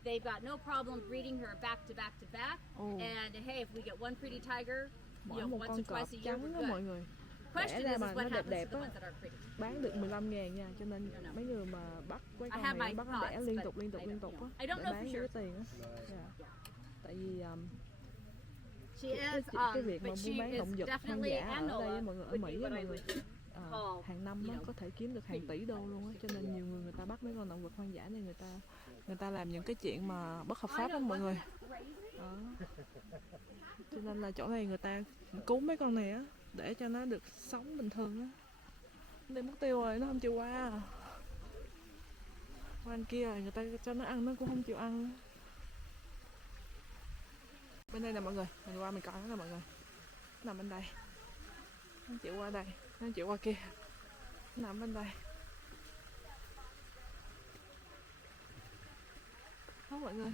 they've got no problem breeding her back to back to back. And hey, if we get one pretty tiger, Mỗi một once con or twice cọp a year, trắng we're đó mọi good. người. Question ra is mà what nó đẹp happens đẹp to the á. ones that are pretty. Bán được 15.000 nha, cho nên mấy người mà bắt mấy con have này my bắt nó đẻ thoughts, liên but tục I á, I don't để know bán for với sure. tiền á. Dạ. Tại vì She is, cái việc mà but buôn she bán is động vật hoang definitely dã ở đây Anola mọi người, ở would Mỹ be á, what mọi I người would hàng năm á, có thể kiếm được hàng tỷ đô luôn á, cho nên nhiều người ta bắt mấy con động vật hoang dã này, người ta làm những cái chuyện mà bất hợp pháp lắm mọi người. Đó. Cho nên là chỗ này người ta cứu mấy con này á để cho nó được sống bình thường á. Nó đi mất tiêu rồi, nó không chịu qua. Qua anh kia rồi người ta cho nó ăn nó cũng không chịu ăn. Bên đây nè mọi người, mình qua mình coi nó nè mọi người. Nó nằm bên đây. Nó không chịu qua đây, nó không chịu qua kia. Nó nằm bên đây. Đó mọi người.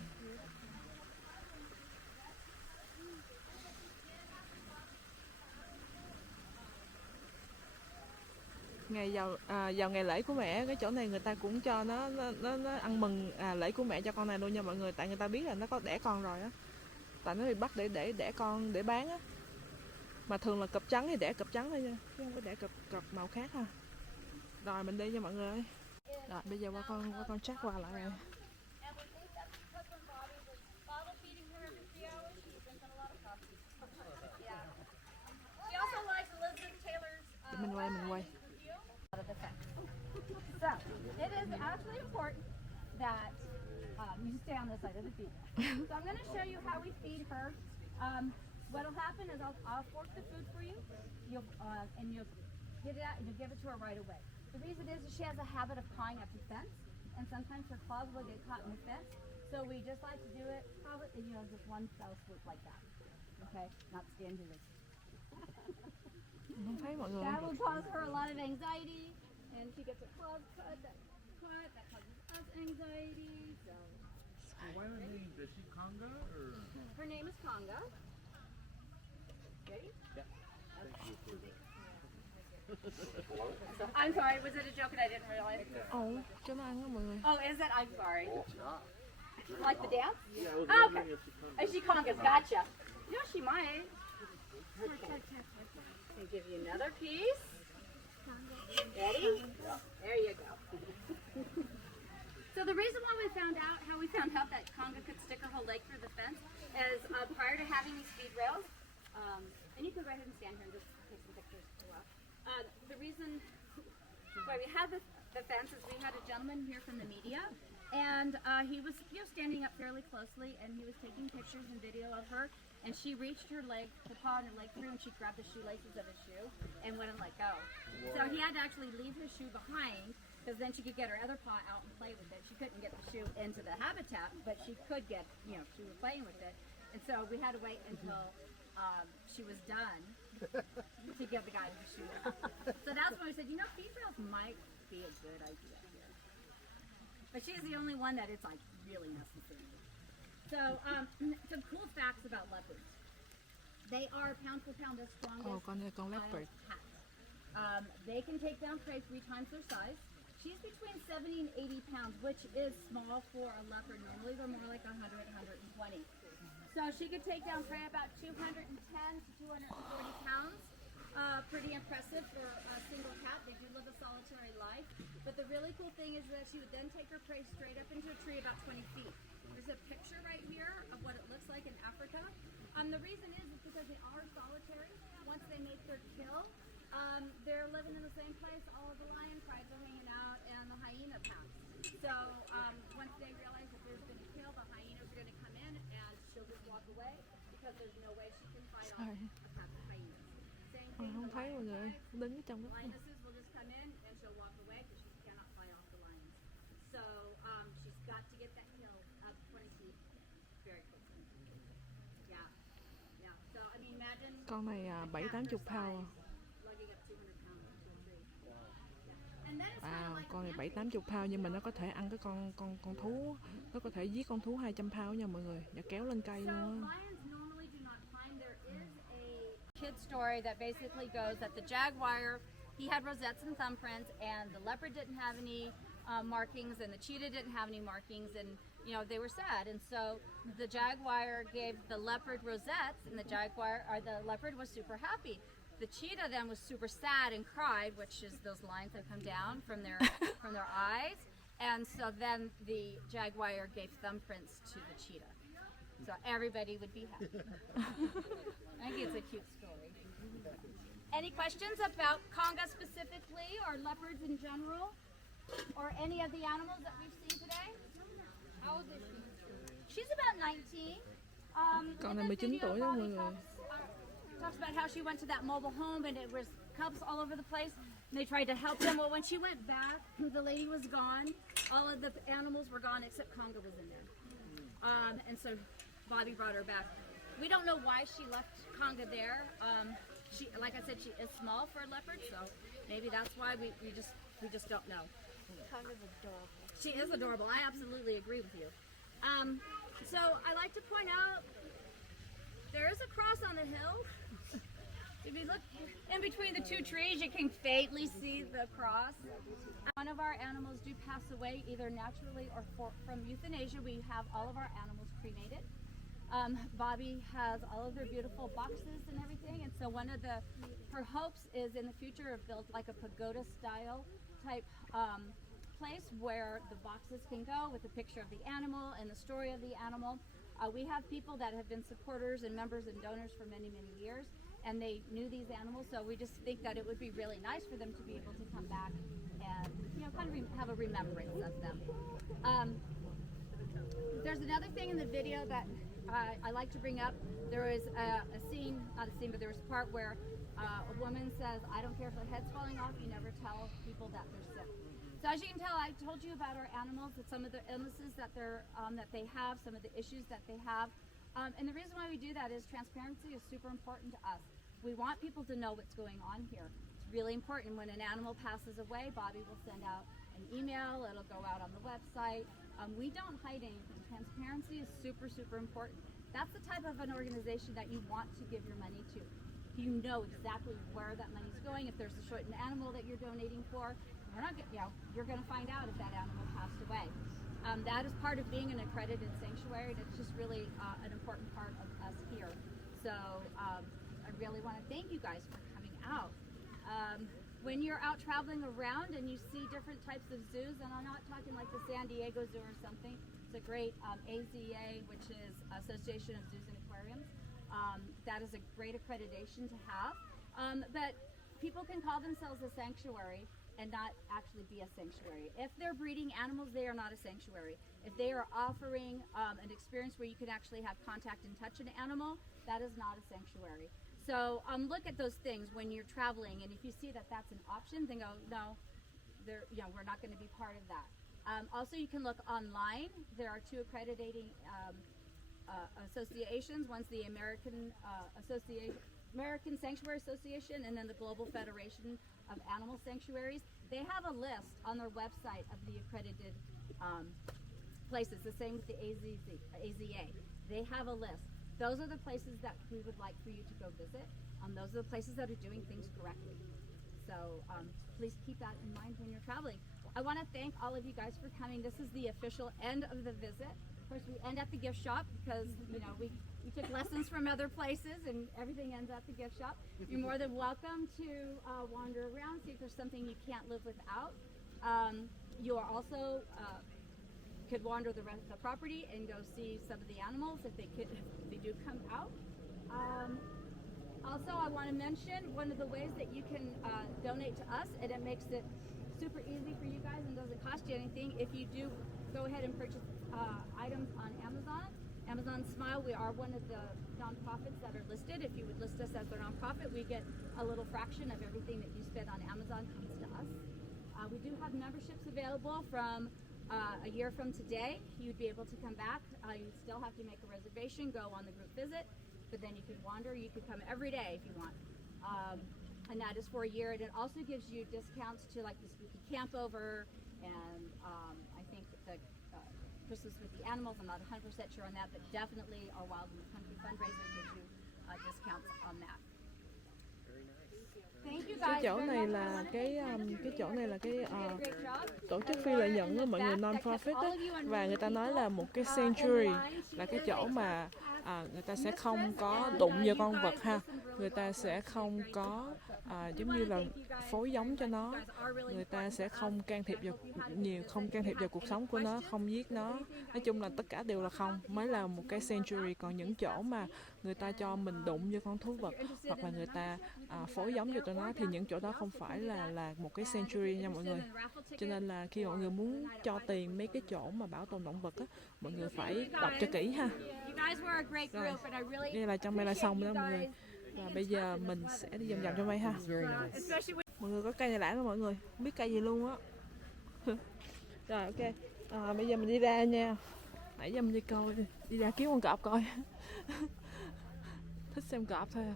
Vào ngày lễ của mẹ, cái chỗ này người ta cũng cho nó ăn mừng lễ của mẹ cho con này luôn nha mọi người, tại người ta biết là nó có đẻ con rồi á, tại nó bị bắt để đẻ con để bán á, mà thường là cọp trắng thì đẻ cọp trắng thôi nha, chứ không có đẻ cọp màu khác ha. Rồi mình đi nha mọi người ơi. Rồi bây giờ qua con chat qua lại rồi. Mình quay. So, it is actually important that you stay on this side of the feed. So I'm going to show you how we feed her. What'll happen is I'll fork the food for you, and you'll get it out and you'll give it to her right away. The reason is she has a habit of pawing at the fence, and sometimes her claws will get caught in the fence. So we just like to do it probably, just one fell swoop like that. Okay, not scandalous. Không thấy mọi người. That will cause her a lot of anxiety, and she gets her claws cut. That causes us anxiety. So. Why her name? Is she Conga or? Her name is Conga. Ready? Yeah. Thank you for that. So, I'm sorry. Was it a joke and I didn't realize? Cho nó ăn đó mọi người. Oh, is it? I'm sorry. Like the dance? Yeah, I was Oh, wondering okay. if she Conga. Is she Conga's? Gotcha. Yeah, she might. I'll give you another piece. Ready? There you go. So the reason why we found out that Conga could stick her whole leg through the fence is prior to having these feed rails, and you can go ahead and stand here and just take some pictures as well. The reason why we had the fence is we had a gentleman here from the media, And he was, standing up fairly closely, and he was taking pictures and video of her. And she reached her leg, her paw and her leg through, and she grabbed the shoelaces of his shoe and wouldn't let go. So he had to actually leave his shoe behind, because then she could get her other paw out and play with it. She couldn't get the shoe into the habitat, but she could get, she was playing with it. And so we had to wait until she was done to give the guy the shoe. So that's when we said, females might be a good idea here. But she's the only one that it's like really necessary. So some cool facts about leopards. They are pound for pound the strongest con này con leopard. cat. They can take down prey 3 times their size. She's between 70 and 80 pounds, which is small for a leopard. Normally they're more like 100, 120. So she could take down prey about 210 to 240 pounds. Pretty impressive for a single cat. They do live a solitary life. But the really cool thing is that she would then take her prey straight up into a tree about 20 feet. There's a picture right here of what it looks like in Africa. The reason is because they are solitary. Once they make their kill, they're living in the same place all of the lion prides are hanging out and the hyena packs. So once they realize that there's been a kill, the hyenas are going to come in and she'll just walk away because there's no way she can fight off a pack of hyenas. Same thing. Không thấy mọi người đứng ở trong đó. Lionesses will just come in and she'll walk away because she cannot fight off the lions. So she's got to get that kill up 20 feet very quickly. Yeah. So I mean, imagine Con này 7-80 pound. lugging up 200 pounds to a tree. Yeah. And then it's kind of like Con này 7-80 pound nhưng mà nó có thể ăn cái con thú, nó có thể giết con thú 200 pound nha mọi người, và kéo lên cây So luôn á. lions normally do not climb. There is a kid story that basically goes that the jaguar, he had rosettes and thumbprints, and the leopard didn't have any markings, and the cheetah didn't have any markings, and they were sad. And so the jaguar gave the leopard rosettes, and the leopard was super happy. The cheetah then was super sad and cried, which is those lines that come down from their eyes. And so then the jaguar gave thumbprints to the cheetah. So everybody would be happy. I think it's a cute story. Any questions about conga specifically, or leopards in general, or any of the animals that we've seen today? How old is she? She's about 19. Con in này the 19 video, tuổi đó mọi Bobby người. talks about how she went to that mobile home and it was cubs all over the place and they tried to help them. Well, when she went back, the lady was gone. All of the animals were gone except Conga was in there. And so Bobby brought her back. We don't know why she left Conga there. She, like I said, she is small for a leopard, so maybe that's why we just don't know. Conga's adorable. She is adorable. I absolutely agree with you. So I like to point out there is a cross on the hill. If you look in between the 2 trees, you can faintly see the cross. One of our animals do pass away either naturally or from euthanasia. We have all of our animals cremated. Bobby has all of her beautiful boxes and everything, and so one of her hopes is in the future to build like a pagoda style type place where the boxes can go with a picture of the animal and the story of the animal. We have people that have been supporters and members and donors for many, many years, and they knew these animals, so we just think that it would be really nice for them to be able to come back and kind of have a remembrance of them. There's another thing in the video that I like to bring up. There was a scene, not a scene, but there was a part where a woman says, I don't care if their head's falling off, you never tell people that they're sick. So as you can tell, I told you about our animals, that some of the illnesses that they have, some of the issues that they have. And the reason why we do that is transparency is super important to us. We want people to know what's going on here. It's really important. When an animal passes away, Bobby will send out an email, it'll go out on the website. We don't hide anything. Transparency is super, super important. That's the type of an organization that you want to give your money to. You know exactly where that money's going. If there's a certain animal that you're donating for, you're going to find out if that animal passed away. That is part of being an accredited sanctuary, and it's just really an important part of us here. So I really want to thank you guys for coming out. When you're out traveling around and you see different types of zoos, and I'm not talking like the San Diego Zoo or something, it's a great AZA, which is Association of Zoos and Aquariums. That is a great accreditation to have. But people can call themselves a sanctuary and not actually be a sanctuary. If they're breeding animals, they are not a sanctuary. If they are offering an experience where you can actually have contact and touch an animal, that is not a sanctuary. So look at those things when you're traveling, and if you see that that's an option, then go, no, we're not going to be part of that. Also, you can look online. There are two accrediting associations. One's the American Sanctuary Association, and then the Global Federation of Animal Sanctuaries. They have a list on their website of the accredited places. The same with the AZA. They have a list. Those are the places that we would like for you to go visit. Those are the places that are doing things correctly. So please keep that in mind when you're traveling. I want to thank all of you guys for coming. This is the official end of the visit. Of course, we end at the gift shop because, we took lessons from other places and everything ends at the gift shop. You're more than welcome to wander around, see if there's something you can't live without. You are also could wander the rest of the property and go see some of the animals if they do come out. Also, I want to mention one of the ways that you can donate to us, and it makes it super easy for you guys and doesn't cost you anything. If you do go ahead and purchase items on Amazon Smile, we are one of the nonprofits that are listed. If you would list us as a nonprofit, we get a little fraction of everything that you spend on Amazon comes to us. We do have memberships available from a year from today. You'd be able to come back. You still have to make a reservation, go on the group visit, but then you can wander. You can come every day if you want. And that is for a year. And it also gives you discounts to like the spooky campover and I think the Christmas with the animals. I'm not 100% sure on that, but definitely our Wild in the Country fundraiser gives you discounts on that. Thank you guys. Cái chỗ này là cái chỗ này là cái tổ chức phi lợi nhuận đó mọi người, non-profit đó. Và người ta nói là một cái sanctuary là cái chỗ mà người ta sẽ không có đụng vô con vật ha, người ta sẽ không có giống như là phối giống cho nó, người ta sẽ không can thiệp vào cuộc sống của nó, không giết nó, nói chung là tất cả đều là không mới là một cái sanctuary. Còn những chỗ mà người ta cho mình đụng vô con thú vật hoặc là người ta phối giống cho tụi nó thì những chỗ đó không phải là một cái sanctuary nha mọi người. Cho nên là khi mọi người muốn cho tiền mấy cái chỗ mà bảo tồn động vật á, mọi người phải đọc cho kỹ ha. Rồi, đây là trong đây là xong đó mọi người. Và bây giờ mình sẽ đi vòng vòng trong đây ha. Mọi người có cây này lãng đó mọi người, không biết cây gì luôn á. Rồi ok, bây giờ mình đi ra nha. Nãy giờ mình đi ra kiếm con cọp coi. Thích xem cọp thôi à.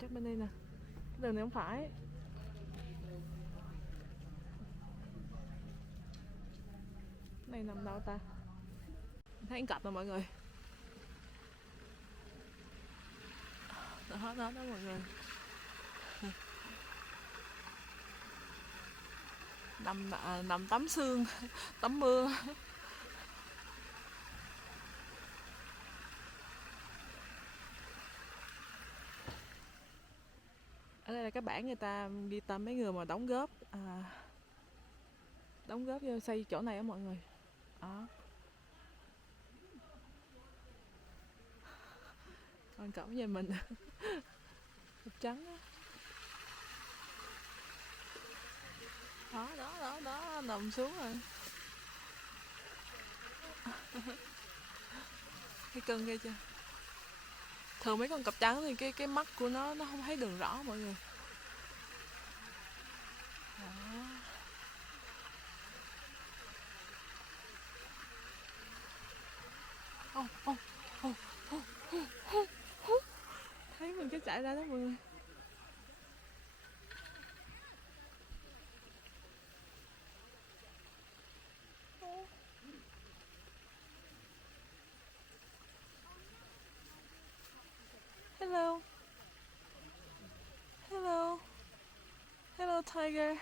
Chắc bên đây nè, cái đường này không phải. Cái này nằm đâu ta? Mình thấy con cọp rồi mọi người. Đó mọi người. Nằm tắm sương, tắm mưa. Ở đây là cái bảng người ta ghi tên mấy người mà đóng góp vô xây chỗ này á mọi người. Đó. Con cổng về mình. Trắng á. Đó nằm xuống rồi. Cái cưng kia chưa? Thường mấy con cọp trắng thì cái mắt của nó không thấy đường rõ mọi người. Thấy mình cái chạy ra đó mọi người. Hello tiger.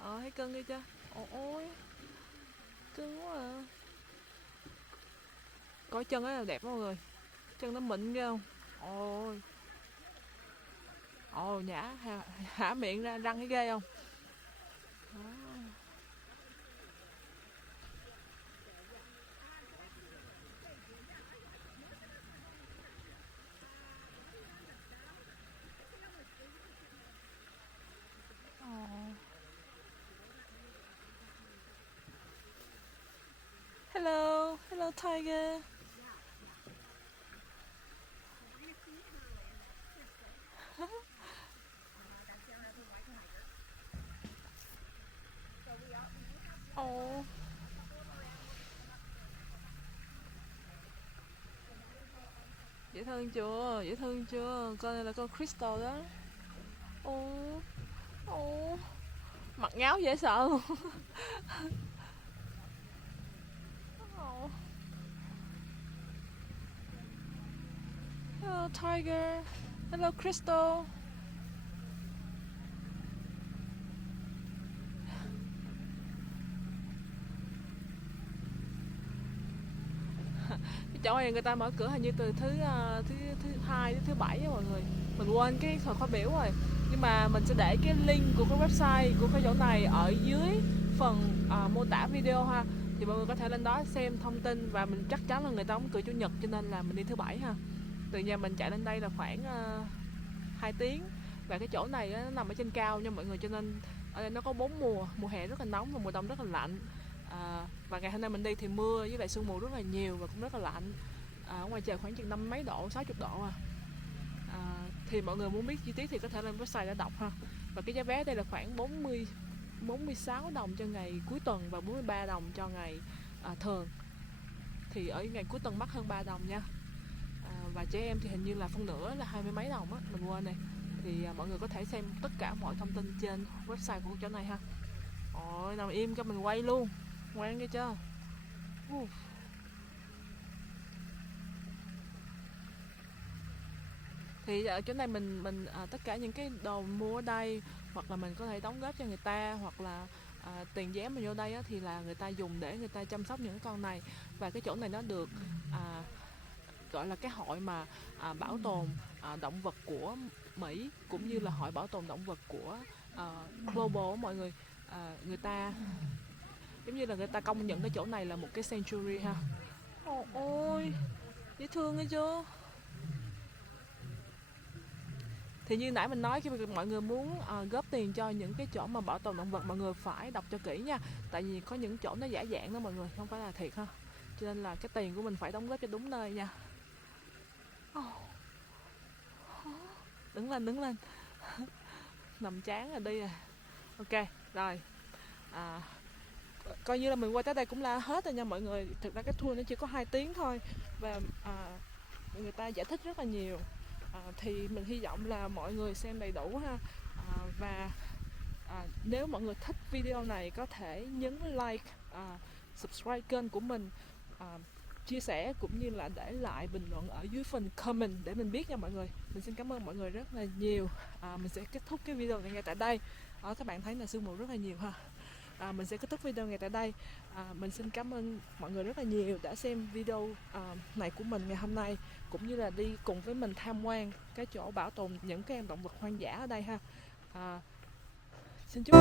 Thấy cưng đi chưa? Ôi cưng quá à. Coi chân ấy là đẹp mọi người, chân nó mịn ghê không? Nhả hả miệng ra răng thấy ghê không? tiger. Ồ. Dễ thương chưa? Dễ thương chưa? Con này là con Crystal đó. Ồ. Ồ. Mặt ngáo dễ sợ luôn. Ồ. Hello tiger. Hello Crystal. Cái chỗ này người ta mở cửa hình như từ thứ hai đến thứ bảy á mọi người. Mình quên cái thời khóa biểu rồi. Nhưng mà mình sẽ để cái link của cái website của cái chỗ này ở dưới phần mô tả video ha. Thì mọi người có thể lên đó xem thông tin, và mình chắc chắn là người ta đóng cửa chủ nhật cho nên là mình đi thứ bảy ha. Từ nhà mình chạy lên đây là khoảng 2 tiếng. Và cái chỗ này nó nằm ở trên cao nha mọi người, cho nên ở đây nó có 4 mùa. Mùa hè rất là nóng và mùa đông rất là lạnh. Và ngày hôm nay mình đi thì mưa với lại sương mù rất là nhiều và cũng rất là lạnh. Ở ngoài trời khoảng chừng 50 mấy độ, 60 độ à. Thì mọi người muốn biết chi tiết thì có thể lên website để đọc ha. Và cái giá vé đây là khoảng 46 đồng cho ngày cuối tuần và 43 đồng cho ngày thường. Thì ở ngày cuối tuần mắc hơn 3 đồng nha. Và trẻ em thì hình như là phân nửa là 20 mấy đồng á, mình quên này. Thì mọi người có thể xem tất cả mọi thông tin trên website của chỗ này ha. Ôi, nằm im cho mình quay luôn. Ngoan nghe chưa? Thì ở chỗ này mình tất cả những cái đồ mua ở đây, hoặc là mình có thể đóng góp cho người ta, hoặc là tiền vé mà vô đây á, thì là người ta dùng để người ta chăm sóc những con này. Và cái chỗ này nó được gọi là cái hội mà bảo tồn động vật của Mỹ, cũng như là hội bảo tồn động vật của global mọi người. Người ta giống như là người ta công nhận cái chỗ này là một cái sanctuary ha. Ôi dễ thương nghe chưa? Thì như nãy mình nói, khi mọi người muốn góp tiền cho những cái chỗ mà bảo tồn động vật, mọi người phải đọc cho kỹ nha. Tại vì có những chỗ nó giả dạng đó mọi người, không phải là thiệt ha. Cho nên là cái tiền của mình phải đóng góp cho đúng nơi nha. Đứng lên. Nằm chán rồi đi rồi. Ok, rồi. Coi như là mình qua tới đây cũng là hết rồi nha mọi người. Thực ra cái tour nó chỉ có 2 tiếng thôi. Và người ta giải thích rất là nhiều. Thì mình hy vọng là mọi người xem đầy đủ ha. Và nếu mọi người thích video này có thể nhấn like, subscribe kênh của mình, chia sẻ cũng như là để lại bình luận ở dưới phần comment để mình biết nha mọi người. Mình xin cảm ơn mọi người rất là nhiều. Mình sẽ kết thúc cái video này ngay tại đây. Các bạn thấy là sương mù rất là nhiều ha. Mình sẽ kết thúc video ngay tại đây. Mình xin cảm ơn mọi người rất là nhiều đã xem video này của mình ngày hôm nay, cũng như là đi cùng với mình tham quan cái chỗ bảo tồn những cái động vật hoang dã ở đây ha. Xin chúc